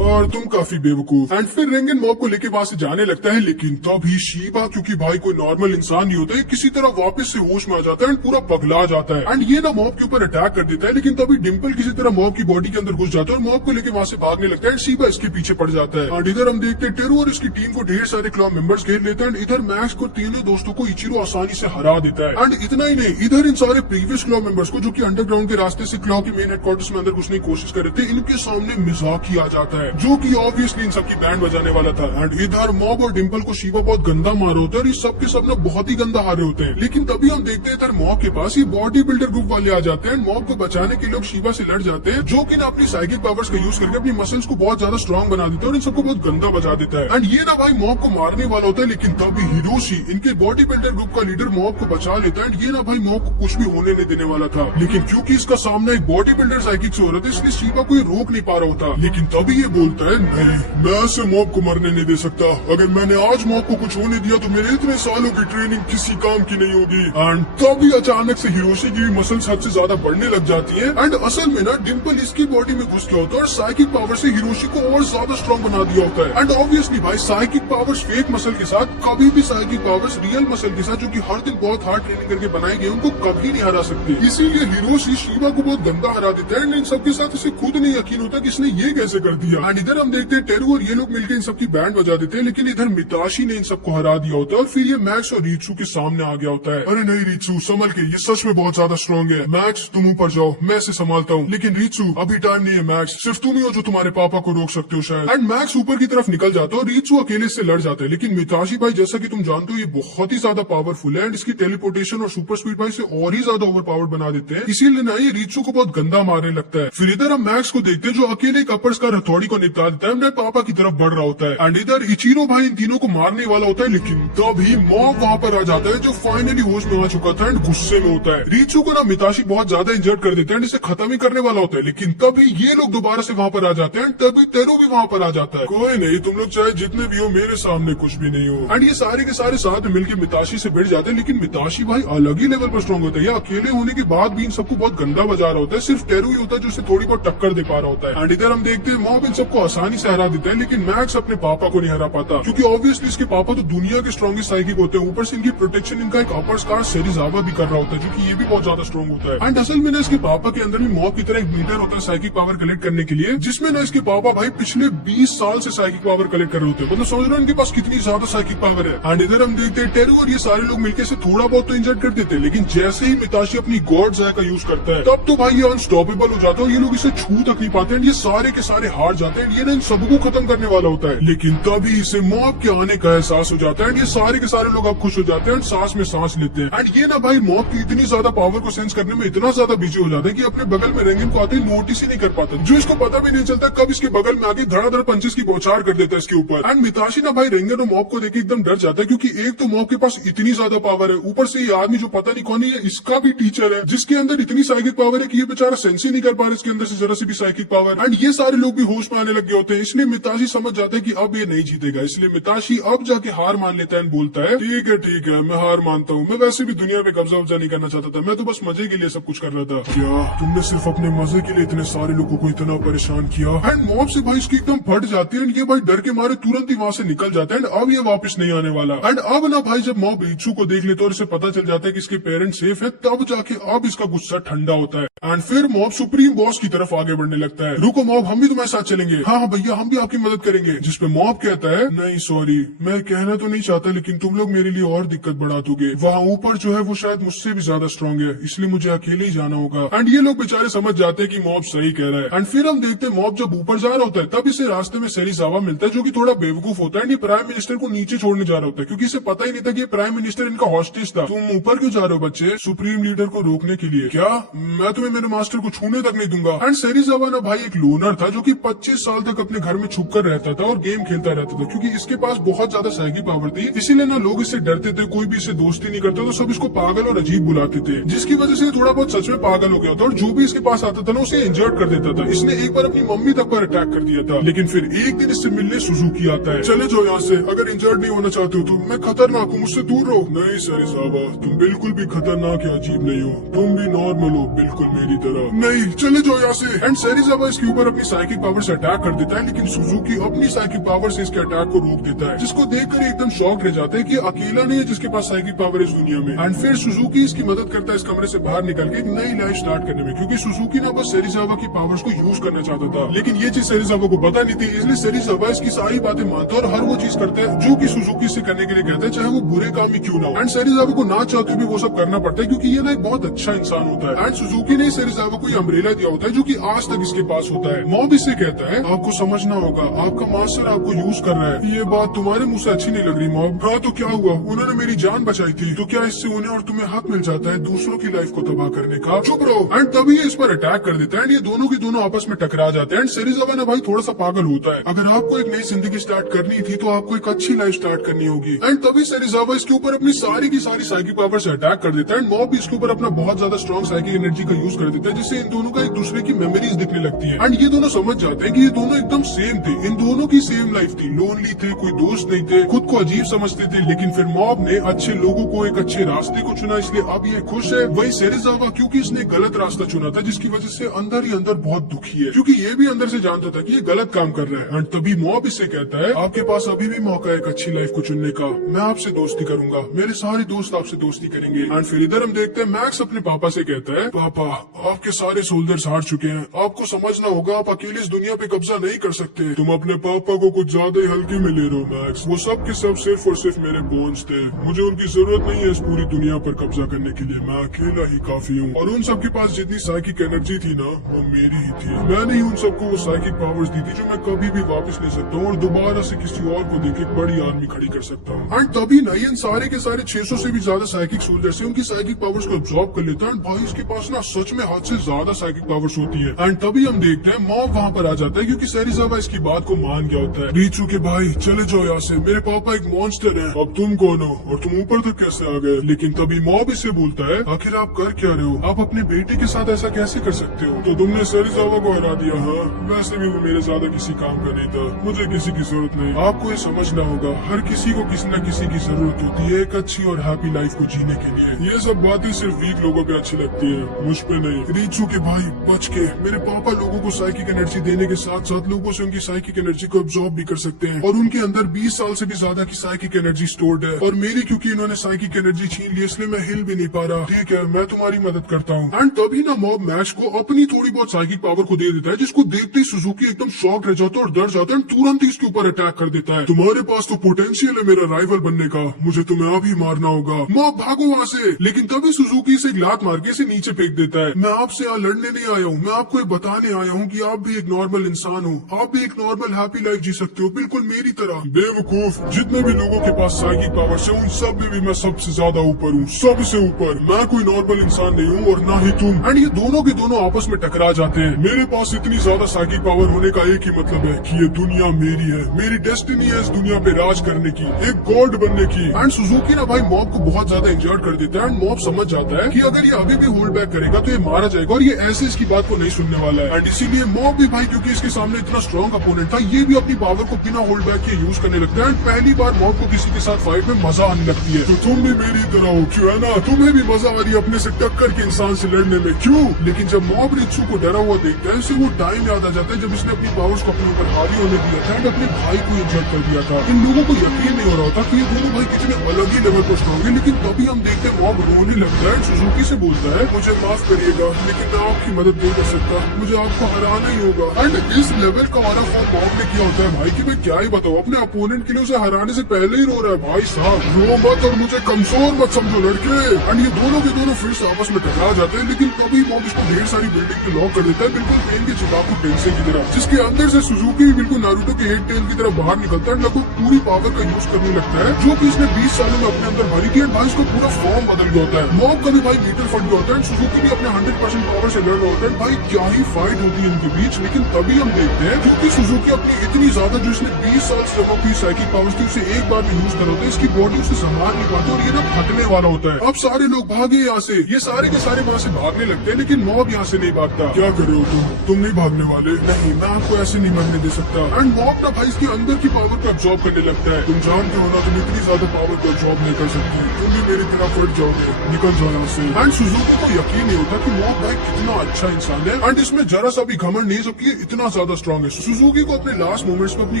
और तुम काफी बेवकूफ। एंड फिर रेंगन मॉब को लेके वहाँ से जाने लगता है। लेकिन तभी शीबा, क्योंकि भाई कोई नॉर्मल इंसान नहीं होता है, किसी तरह वापस से होश में आ जाता है एंड पूरा पगला जाता है। एंड ये ना मॉब के ऊपर अटैक कर देता है। लेकिन तभी डिम्पल किसी तरह मॉब की बॉडी के अंदर घुस जाता है और मॉब को लेके वहाँ से भागने लगता है। शीबा इसके पीछे पड़ जाता है। एंड इधर हम देखते हैं टेरू और इसकी टीम को ढेर सारे क्लॉ मेंबर्स घेर लेते हैं। इधर मैक्स को तीनों दोस्तों को इचिरो आसानी से हरा देता है। एंड इतना ही नहीं, इधर इन सारे प्रीवियस क्लॉ मेंबर्स को जो की अंडरग्राउंड के रास्ते से क्लॉ के मेन हेडक्वार्टर्स में अंदर घुसने की कोशिश कर रहे थे, इनके सामने मिजाकी आ जाता है जो की ऑब्वियसली इन सबकी बैंड बजाने वाला था। एंड इधर मॉब और डिम्पल को शीबा बहुत गंदा मार होता है और ये सब के सब ना बहुत ही गंदा हारे होते हैं। लेकिन तभी हम देखते हैं इधर मॉब के पास ये बॉडी बिल्डर ग्रुप वाले आ जाते हैं। मॉब को बचाने के लिए लोग शीबा से लड़ जाते हैं, जो कि ना अपनी साइकिक पावर्स का यूज करके अपनी मसल्स को बहुत ज्यादा स्ट्रॉन्ग बना देता है और इन सबको बहुत गंदा बजा देता है। एंड ये ना भाई मॉब को मारने वाला होता है। लेकिन तभी हिरोशी, इनके बॉडी बिल्डर ग्रुप का लीडर, मॉब को बचा लेता है। एंड ये ना भाई मॉब को कुछ भी होने नहीं देने वाला था। लेकिन क्योंकि इसका सामना एक बॉडी बिल्डर साइकिक से हो रहा था, इसलिए शीबा को ये रोक नहीं पा रहा होता। लेकिन तभी ये बोलता है, नहीं, मैं ऐसे मॉब को मरने नहीं दे सकता। अगर मैंने आज मॉब को कुछ होने दिया तो मेरे इतने सालों की ट्रेनिंग किसी काम की नहीं होगी। एंड तभी अचानक से हिरोशी की मसल्स हद से ज्यादा बढ़ने लग जाती है। एंड असल में ना डिम्पल इसकी बॉडी में घुस गया होता है और साइकिक पावर से हिरोशी को और ज्यादा स्ट्रॉन्ग बना दिया होता है। एंड ऑब्वियसली भाई साइकिक पावर्स फेक मसल के साथ कभी भी साइकिक पावर्स रियल मसल के साथ, जो कि हर दिन बहुत हार्ड ट्रेनिंग करके बनाए गए, उनको कभी नहीं हरा सकते। इसीलिए हिरोशी शीबा को बहुत गंदा हरा देता है। इन सबके साथ इसे खुद नहीं यकीन होता कि इसने ये कैसे कर दिया। एंड इधर हम देखते हैं टेरू और ये लोग मिलकर इन सबकी बैंड बजा देते हैं। लेकिन इधर मिताशी ने इन सबको हरा दिया होता है और फिर ये मैक्स और रिचू के सामने आ गया होता है। अरे नहीं रिचू, संभल के, ये सच में बहुत ज्यादा स्ट्रॉन्ग है। मैक्स तुम ऊपर जाओ, मैं इसे संभालता हूँ। लेकिन रिचू अभी टाइम नहीं है मैक्स, सिर्फ तुम ही हो जो तुम्हारे पापा को रोक सकते हो शायद। एंड मैक्स ऊपर की तरफ निकल जाता है और रिचू अकेले से लड़ जाता है। लेकिन मिताशी भाई, जैसा कि तुम जानते हो, ये बहुत ही ज्यादा पावरफुल है एंड इसकी टेलीपोर्टेशन और सुपर स्पीड भाई से और ही ज्यादा ओवर पावर बना देते हैं। इसीलिए ना ये रिचू को बहुत गंदा मारने लगता है। फिर इधर हम मैक्स को देखते हैं जो अकेले कपर्स का हथौड़ी को निपटा देता है, पापा की तरफ बढ़ रहा होता है। एंड इधर इचिरो भाई इन तीनों को मारने वाला होता है। लेकिन तभी मॉब वहाँ पर आ जाता है जो फाइनली होश में आ चुका था एंड गुस्से में होता है। रिचू को ना मिताशी बहुत ज्यादा इंजर्ड कर देते हैं, इसे खत्म ही करने वाला होता है। लेकिन तभी ये लोग दोबारा से वहाँ पर आ जाते हैं। तभी टेरू भी वहाँ पर आ जाता है। कोई नहीं, तुम लोग चाहे जितने भी हो, मेरे सामने कुछ भी नहीं हो। एंड ये सारे के सारे साथ मिलकर मिताशी से भिड़ जाते हैं। लेकिन मिताशी भाई अलग ही लेवल पर स्ट्रॉन्ग होता है। ये अकेले होने के बाद भी इन सबको बहुत गंदा बजा रहा होता है। सिर्फ टेरू ही होता है जो इसे थोड़ी बहुत टक्कर दे पा रहा होता है। एंड इधर हम देखते हैं मॉब इन सबको आसानी से हरा देता है, लेकिन मैक्स अपने पापा को नहीं हरा पाता, क्योंकि ऑब्वियसली इसके पापा तो दुनिया के स्ट्रॉन्गेस्ट साइकिक होते हैं। ऊपर से इनकी प्रोटेक्शन इनका एक अपर स्कार सेरिजावा भी कर रहा होता है, जो कि ये भी बहुत ज्यादा स्ट्रॉन्ग होता है। एंड असल में ना इसके पापा के अंदर भी मॉब की तरह एक मीटर होता है साइकिक पावर कलेक्ट करने के लिए, जिसमें ना इसके पापा भाई पिछले 20 साल से साइकिक पावर कलेक्ट कर रहे होते हैं। मतलब समझ रहे हो इनके पास कितनी ज्यादा साइकिक पावर है। एंड इधर हम देखते हैं टेरू और ये सारे लोग मिलकर से थोड़ा बहुत तो इंजर्ड कर देते हैं, लेकिन जैसे ही मिताशी अपनी गॉड जाय का यूज करता है, तब तो भाई ये अनस्टॉपेबल हो जाता है। ये लोग इसे छू तक नहीं पाते हैं, ये सारे के सारे हार जाते हैं। ये ना इन सबको खत्म करने वाला होता है, लेकिन तभी इसे मॉब के आने का एहसास हो जाता है। ये सारे के सारे लोग अब खुश हो जाते हैं, सांस में सांस लेते हैं। एंड ये ना भाई मॉब की इतनी ज्यादा पावर को सेंस करने में इतना ज्यादा बिजी हो जाता है कि अपने बगल में रेंगन को आते ही नोटिस ही नहीं कर पाता, जो इसको पता भी नहीं चलता कब इसके बगल में आके धड़ाधड़ पंचेस की बौछार कर देता है इसके ऊपर। एंड मिताशी ना भाई रेंगन और मॉब को देख एकदम डर जाता है, क्योंकि एक तो मॉब के पास इतनी ज्यादा पावर है, ऊपर से ये आदमी जो पता नहीं कौन है इसका भी टीचर है, जिसके अंदर इतनी साइकिक पावर है कि ये बेचारा सेंस ही नहीं कर पा रहा इसके अंदर से जरा सी भी साइकिक पावर। एंड ये सारे लोग भी होश में आने लग गए होते हैं, इसलिए मिताशी समझ जाता है कि अब ये नहीं जीतेगा। इसलिए मिताशी अब जाके हार मान लेता है, बोलता है ठीक है मैं हार मानता हूँ, मैं वैसे भी दुनिया पे कब्जा वब्जा नहीं करना चाहता था, मैं तो बस मजे के लिए सब कुछ कर रहा था। क्या तुमने सिर्फ अपने मजे के लिए इतने सारे लोगों को इतना परेशान किया? एंड मॉब से भाई इसकी एकदम फट जाती है, एंड ये भाई डर के मारे तुरंत ही वहाँ से निकल जाता है। एंड अब ये वापस नहीं आने वाला। एंड अब ना भाई जब मॉब रीचू को देख लेते और इसे पता चल जाता है कि इसके पेरेंट्स सेफ है, तब जाके अब इसका गुस्सा ठंडा होता है। एंड फिर मॉब सुप्रीम बॉस की तरफ आगे बढ़ने लगता है। रुको मॉब, हम भी तुम्हारे साथ चलेंगे। हाँ भैया, हम भी आपकी मदद करेंगे। जिसपे मॉब कहता है नहीं सॉरी, मैं कहना तो नहीं चाहता, लेकिन तुम लोग मेरे लिए और दिक्कत बढ़ा दोगे। वहाँ ऊपर जो है वो शायद मुझसे भी ज्यादा स्ट्रॉन्ग है, इसलिए मुझे अकेले ही जाना होगा। एंड ये लोग बेचारे समझ जाते हैं कि मॉब सही कह रहा है। एंड फिर हम देखते हैं मॉब जब ऊपर जा रहा होता है, तब इसे रास्ते में सेरिजावा मिलता है, जो कि थोड़ा बेवकूफ होता है। प्राइम मिनिस्टर को नीचे छोड़ने जा रहा होता है, क्योंकि इसे पता ही नहीं था कि प्राइम मिनिस्टर इनका हॉस्टेज था। तुम ऊपर क्यों जा रहे हो बच्चे? सुप्रीम लीडर को रोकने के लिए। क्या? मैं तुम्हें मेरे मास्टर को छूने तक नहीं दूंगा। एंड सेरिजावा ना भाई एक लोनर था, जो कि 25 साल तक अपने घर में छुप कर रहता था और गेम खेलता रहता था, क्योंकि इसके पास बहुत ज्यादा साइकिक पावर थी। इसीलिए ना लोग इससे डरते थे, कोई भी इससे दोस्ती नहीं करता, तो सब इसको पागल और अजीब बुलाते थे, जिसकी वजह से थोड़ा बहुत सच में पागल हो गया था। और जो भी इसके पास आता था ना उसे इंजर्ड कर देता था। इसने एक बार अपनी मम्मी तक पर अटैक कर दिया था। लेकिन फिर एक दिन इससे मिलने सुजुकी आता है। चले जाओ यहाँ से, अगर इंजर्ड नहीं होना चाहते हो तो। मैं खतरनाक हूँ, मुझसे दूर रहो। नहीं सेरिजावा, तुम बिल्कुल भी खतरनाक या अजीब नहीं हो, तुम भी नॉर्मल हो, बिल्कुल मेरी तरह। नहीं, चले जाओ यहाँ से। एंड सेरिजावा इसके ऊपर अपनी साइकिक पावर से अटैक कर देता है, लेकिन सुजुकी अपनी साइकिक पावर से इसके अटैक को रोक देता है, जिसको देखकर एकदम शॉक रह जाता है कि अकेला नहीं है जिसके पास साइकिक पावर है इस दुनिया में। एंड फिर सुजुकी इसकी मदद करता है इस कमरे से बाहर निकल के एक नई लाइफ स्टार्ट करने में, क्योंकि सुजुकी ना बस सेरिजावा की पावर्स को यूज करना चाहता था, लेकिन ये चीज सेरिजावा को पता नहीं थी। इसलिए सेरिजावा इसकी सारी बातें मानता है और हर वो चीज करता है जो कि सुजुकी से करने के लिए कहता है, चाहे वो बुरे काम ही क्यों ना हो। एंड सेरिजावा को ना चाहते भी वो सब करना पड़ता है, क्योंकि ये ना एक बहुत अच्छा इंसान होता है। एंड सुजुकी ने सेरिजावा को अम्ब्रेला दिया होता है, जो कि आज तक इसके पास होता है। मॉब इससे कहता है आपको समझना होगा, आपका मास्टर आपको यूज कर रहा है। ये बात तुम्हारे मुंह से अच्छी नहीं लग रही मॉब। हाँ तो क्या हुआ, उन्होंने मेरी जान बचाई थी, तो क्या इससे उन्हें और तुम्हें हक मिल जाता है दूसरों की लाइफ को तबाह करने का? चुप रहो। एंड तभी ये इस पर अटैक कर देता है। ये दोनों की दोनों आपस में टकरा जाते हैं। एंड सेरिजावा ना भाई थोड़ा सा पागल होता है। अगर आपको एक नई जिंदगी स्टार्ट करनी थी तो आपको एक अच्छी लाइफ स्टार्ट करनी होगी। एंड तभी सेरिजावा इसके ऊपर अपनी सारी की सारी साइकिक पावर से अटैक कर देता है। एंड मॉब इसके ऊपर अपना बहुत ज्यादा स्ट्रॉन्ग साइकिक एनर्जी का यूज कर देता है, जिससे इन दोनों का एक दूसरे की मेमोरीज दिखने लगती है। एंड ये दोनों समझ जाते हैं कि ये दोनों एकदम सेम थे, इन दोनों की सेम लाइफ थी, लोनली थे, कोई दोस्त नहीं थे, खुद को अजीब समझते थे। लेकिन फिर मॉब ने अच्छे लोगों को एक अच्छे रास्ते को चुना, इसलिए अब ये खुश है। वही सेरिजावा क्योंकि इसने गलत रास्ता चुना था, जिसकी वजह से अंदर ही अंदर बहुत दुखी है, क्योंकि ये भी अंदर से जानता था कि ये गलत काम कर रहा है। एंड तभी मॉब इससे कहता है आपके पास अभी भी मौका है एक अच्छी लाइफ को चुनने का, मैं आपसे दोस्ती करूंगा, मेरे सारे दोस्त आपसे दोस्ती करेंगे। एंड फिर इधर हम देखते हैं मैक्स अपने पापा से कहता है पापा आपके सारे सोल्जर्स हार चुके हैं, आपको समझना होगा आप अकेले इस दुनिया पे कब्जा नहीं कर सकते। तुम अपने पापा को कुछ ज्यादा ही हल्के में ले रहे हो मैक्स, वो सब के सब सिर्फ और सिर्फ मेरे बोन्स थे, मुझे उनकी जरूरत नहीं है इस पूरी दुनिया पर कब्जा करने के लिए, मैं अकेला ही काफी हूँ। और उन सबके पास जितनी साइकिक एनर्जी थी ना वो मेरी ही थी, मैंने ही उन सबको वो साइकिक पावर्स दी थी जो मैं कभी भी वापस ले सकता हूँ और दोबारा से किसी और को देख एक बड़ी आर्मी खड़ी कर सकता हूँ। एंड तभी ना इन सारे के सारे 600 से भी ज्यादा साइकिक सोल्जर्स हैं, उनकी साइकिक पावर्स को एब्जॉर्ब कर लेता है। भाई इसके पास ना सच में हाथ से ज्यादा साइकिक पावर्स होती है। एंड तभी हम देखते हैं मॉब वहाँ पर आ जाता है, क्योंकि सेरिजावा इसकी बात को मान गया होता है। रीचू के भाई चले जाओ यहाँ से, मेरे पापा एक मॉन्स्टर है, अब तुम कौन हो और तुम ऊपर तक कैसे आ गए? लेकिन तभी मॉब इससे बोलता है आखिर आप कर क्या रहे हो, आप अपने बेटे के साथ ऐसा कैसे कर सकते हो? तो तुमने सेरिजावा को हरा दिया। हाँ वैसे भी वो मेरे ज्यादा किसी काम का नहीं था, मुझे किसी की जरूरत नहीं। आपको ये समझना होगा हर किसी को किसी न किसी की जरूरत होती है एक अच्छी और हैप्पी लाइफ को जीने के लिए। ये सब बातें सिर्फ वीक लोगों पे अच्छी लगती है, मुझ पे नहीं। रीचू के भाई बच के, मेरे पापा लोगों को साइकिक एनर्जी देने के साथ साथ साथ लोगों से उनकी साइकिक एनर्जी को एब्जॉर्ब भी कर सकते हैं और उनके अंदर 20 साल से भी ज्यादा की साइकिक एनर्जी स्टोर्ड है। और मेरी क्योंकि इन्होंने साइकिक एनर्जी छीन ली इसलिए मैं हिल भी नहीं पा रहा। ठीक है, मैं तुम्हारी मदद करता हूँ। एंड तभी ना मॉब मैच को अपनी थोड़ी बहुत साइकिक पावर को दे देता है, जिसको देखते ही सुजुकी एकदम शॉक रह जाता है और डर जाता है, तुरंत ही इसके ऊपर अटैक कर देता है। तुम्हारे पास तो पोटेंशियल है मेरा राइवल बनने का, मुझे तुम्हें अभी मारना होगा। मॉब भागो वहाँ से। लेकिन तभी सुजुकी से एक लात मार के इसे नीचे फेंक देता है। मैं आपसे यहाँ लड़ने नहीं आया हूँ, मैं आपको ये बताने आया हूँ कि आप भी एक नॉर्मल इंसान हो, आप भी एक नॉर्मल हैप्पी लाइफ जी सकते हो, बिल्कुल मेरी तरह। बेवकूफ, जितने भी लोगों के पास साइकिक पावर है उन सब में भी मैं सबसे ज्यादा ऊपर हूँ, सबसे ऊपर। मैं कोई नॉर्मल इंसान नहीं हूँ और ना ही तुम। एंड ये दोनों के दोनों आपस में टकरा जाते हैं। मेरे पास इतनी ज्यादा साइकिक पावर होने का एक ही मतलब है कि ये दुनिया मेरी है, मेरी डेस्टिनी है इस दुनिया पे राज करने की, एक गॉड बनने की। एंड सुजुकी ना भाई मॉब को बहुत ज्यादा इंजर्ड कर देता है एंड मॉब समझ जाता है कि अगर ये अभी भी होल्ड बैक करेगा तो ये मारा जाएगा और ये ऐसे इसकी बात को नहीं सुनने वाला है। एंड इसीलिए मॉब भी भाई क्योंकि इसके सामने इतना स्ट्रॉन्ग अपोनेंट था, ये भी अपनी पावर को बिना होल्ड बैक के यूज करने लगता है। एंड पहली बार मॉब को किसी के साथ फाइट में मजा आने लगती है। तो तुम भी मेरी तरह हो, क्यों है ना? तुम्हें भी मजा आ रही है अपने से टक्कर के इंसान से लड़ने में, क्यों? लेकिन जब मॉब रित्सु को डरा हुआ देखता है उसे वो टाइम याद आ जाता है जब इसने अपनी पावर्स को अपने ऊपर हावी होने दिया था एंड अपने भाई को इंजर्ड कर दिया था। इन लोगों को यकीन नहीं हो रहा था कि ये दोनों भाई कितने अलग ही लेवल पर स्ट्रॉन्ग है। लेकिन तभी हम देखते हैं मॉब रोने लगता है, सुजुकी से बोलता है मुझे माफ करिएगा लेकिन मैं आपकी मदद नहीं कर सकता, मुझे आपको हराना ही होगा। एंड इस लेवल का वाला फॉर्म मॉब ने किया होता है भाई कि मैं क्या ही बताऊं, अपने अपोनेंट के लिए उसे हराने से पहले ही रो रहा है। भाई साहब रो मत और मुझे कमजोर मत समझो लड़के। एंड ये दोनों के दोनों फिर से आपस में टकरा जाते हैं। लेकिन तभी मॉब इसको ढेर सारी बिल्डिंग पे लॉक कर देता है, बिल्कुल पेन के चिकाकू पेंसिल की तरह, जिसके अंदर से सुजुकी बिल्कुल नारुतो के हेड टेल की तरह बाहर निकलता है, लगभग पूरी पावर का यूज करने लगता है जो कि इसने 20 सालों में अपने अंदर भरी थी। एंड भाई इसको पूरा फॉर्म बदल गया होता है। मॉब का भी भाई मीटर फट गया होता है, सुजुकी भी अपने 100% पावर से लड़ रहा होता है। भाई क्या ही फाइट होती है इनके बीच। लेकिन तभी हम देखते हैं क्योंकि सुजुकी अपनी इतनी ज्यादा जो इसने 20 साल से जमा की साइकिक पावर्स थी उसे एक बार में यूज कर होता है, इसकी बॉडी उसे संभाल नहीं पाती और ये ना फटने वाला होता है। अब सारे लोग भागे यहाँ से, ये सारे के सारे वहाँ से भागने लगते हैं लेकिन मॉब यहाँ से नहीं भागता। क्या कर रहे हो तुम नहीं भागने वाले? नहीं, मैं आपको ऐसे नहीं मरने दे सकता। एंड मॉब ना भाई इसके अंदर की पावर को एब्जॉर्ब करने लगता है। तुम जानते हो ना तुम इतनी ज्यादा पावर को एब्जॉर्ब नहीं कर सकते, तुम भी मेरी तरह फट जाओगे, निकल जाओ यहाँ से। एंड सुजुकी को यकीन नहीं होता कि मॉब भाई कितना अच्छा इंसान है एंड इसमें जरा सा भी घमंड नहीं सबकी इतना ज्यादा स्ट्रॉन्ग है। सुजुकी को अपने लास्ट मोमेंट्स में अपनी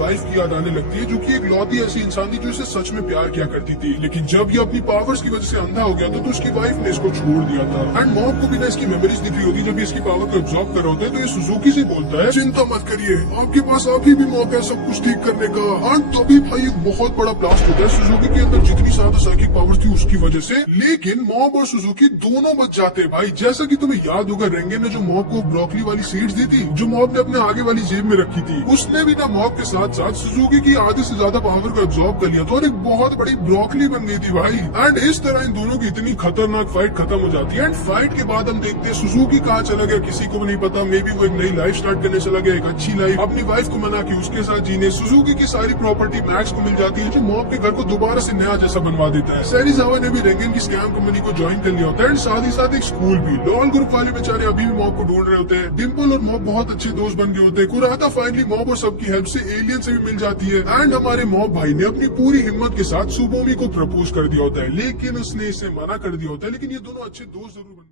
वाइफ की याद आने लगती है जो कि एक लौती ऐसी इंसान थी जो इसे सच में प्यार किया करती थी। लेकिन जब ये अपनी पावर्स की वजह से अंधा हो गया था तो उसकी वाइफ ने इसको छोड़ दिया था। एंड मॉब को भी ना इसकी मेमोरीज दिख रही होती जब इसकी पावर को एब्जॉर्ब कर रहा होता है तो ये सुजुकी से बोलता है चिंता मत करिए, आपके पास अभी भी मौका है सब कुछ ठीक करने का। एंड तभी भाई एक बहुत बड़ा ब्लास्ट होता है सुजुकी के अंदर जितनी ज्यादा साइकिक पावर्स थी उसकी वजह से। लेकिन मॉब और सुजुकी दोनों बच जाते हैं भाई। जैसा कि तुम्हें याद होगा रेंगेन ने जो मॉब को ब्रोकली वाली सीड्स दी थी जो मॉब ने अपने आगे वाली जेब में रखी थी, उसने भी ना मॉब के साथ साथ सुजुकी की आधे से ज्यादा पावर को एब्जॉर्ब कर लिया था और एक बहुत बड़ी ब्रोकली बन गई थी भाई। एंड इस तरह इन दोनों की इतनी खतरनाक फाइट खत्म हो जाती है। एंड फाइट के बाद हम देखते हैं सुजुकी कहाँ चला गया किसी को भी नहीं पता। मे बी वो एक नई लाइफ स्टार्ट करने चला गया, एक अच्छी लाइफ, अपनी वाइफ को मना के उसके साथ जीने। सुजुकी की सारी प्रॉपर्टी मैक्स को मिल जाती है जो मॉब के घर को दोबारा से नया जैसा बनवा देता है। सेरिजावा ने भी रेंगेन की स्कैम कंपनी को ज्वाइन कर लिया होता है एंड साथ ही साथ एक स्कूल भी। लॉल ग्रुप वाले बेचारे अभी भी मॉब को ढूंढ रहे होते हैं। डिम्पल और मॉब बहुत अच्छे दोस्त बन गए होते हैं। कुराता फाइनली मॉब और सबकी हेल्प से एलियन से भी मिल जाती है एंड हमारे मॉब भाई ने अपनी पूरी हिम्मत के साथ सुबोमी को प्रपोज कर दिया होता है लेकिन उसने इसे मना कर दिया होता है। लेकिन ये दोनों अच्छे दोस्त जरूर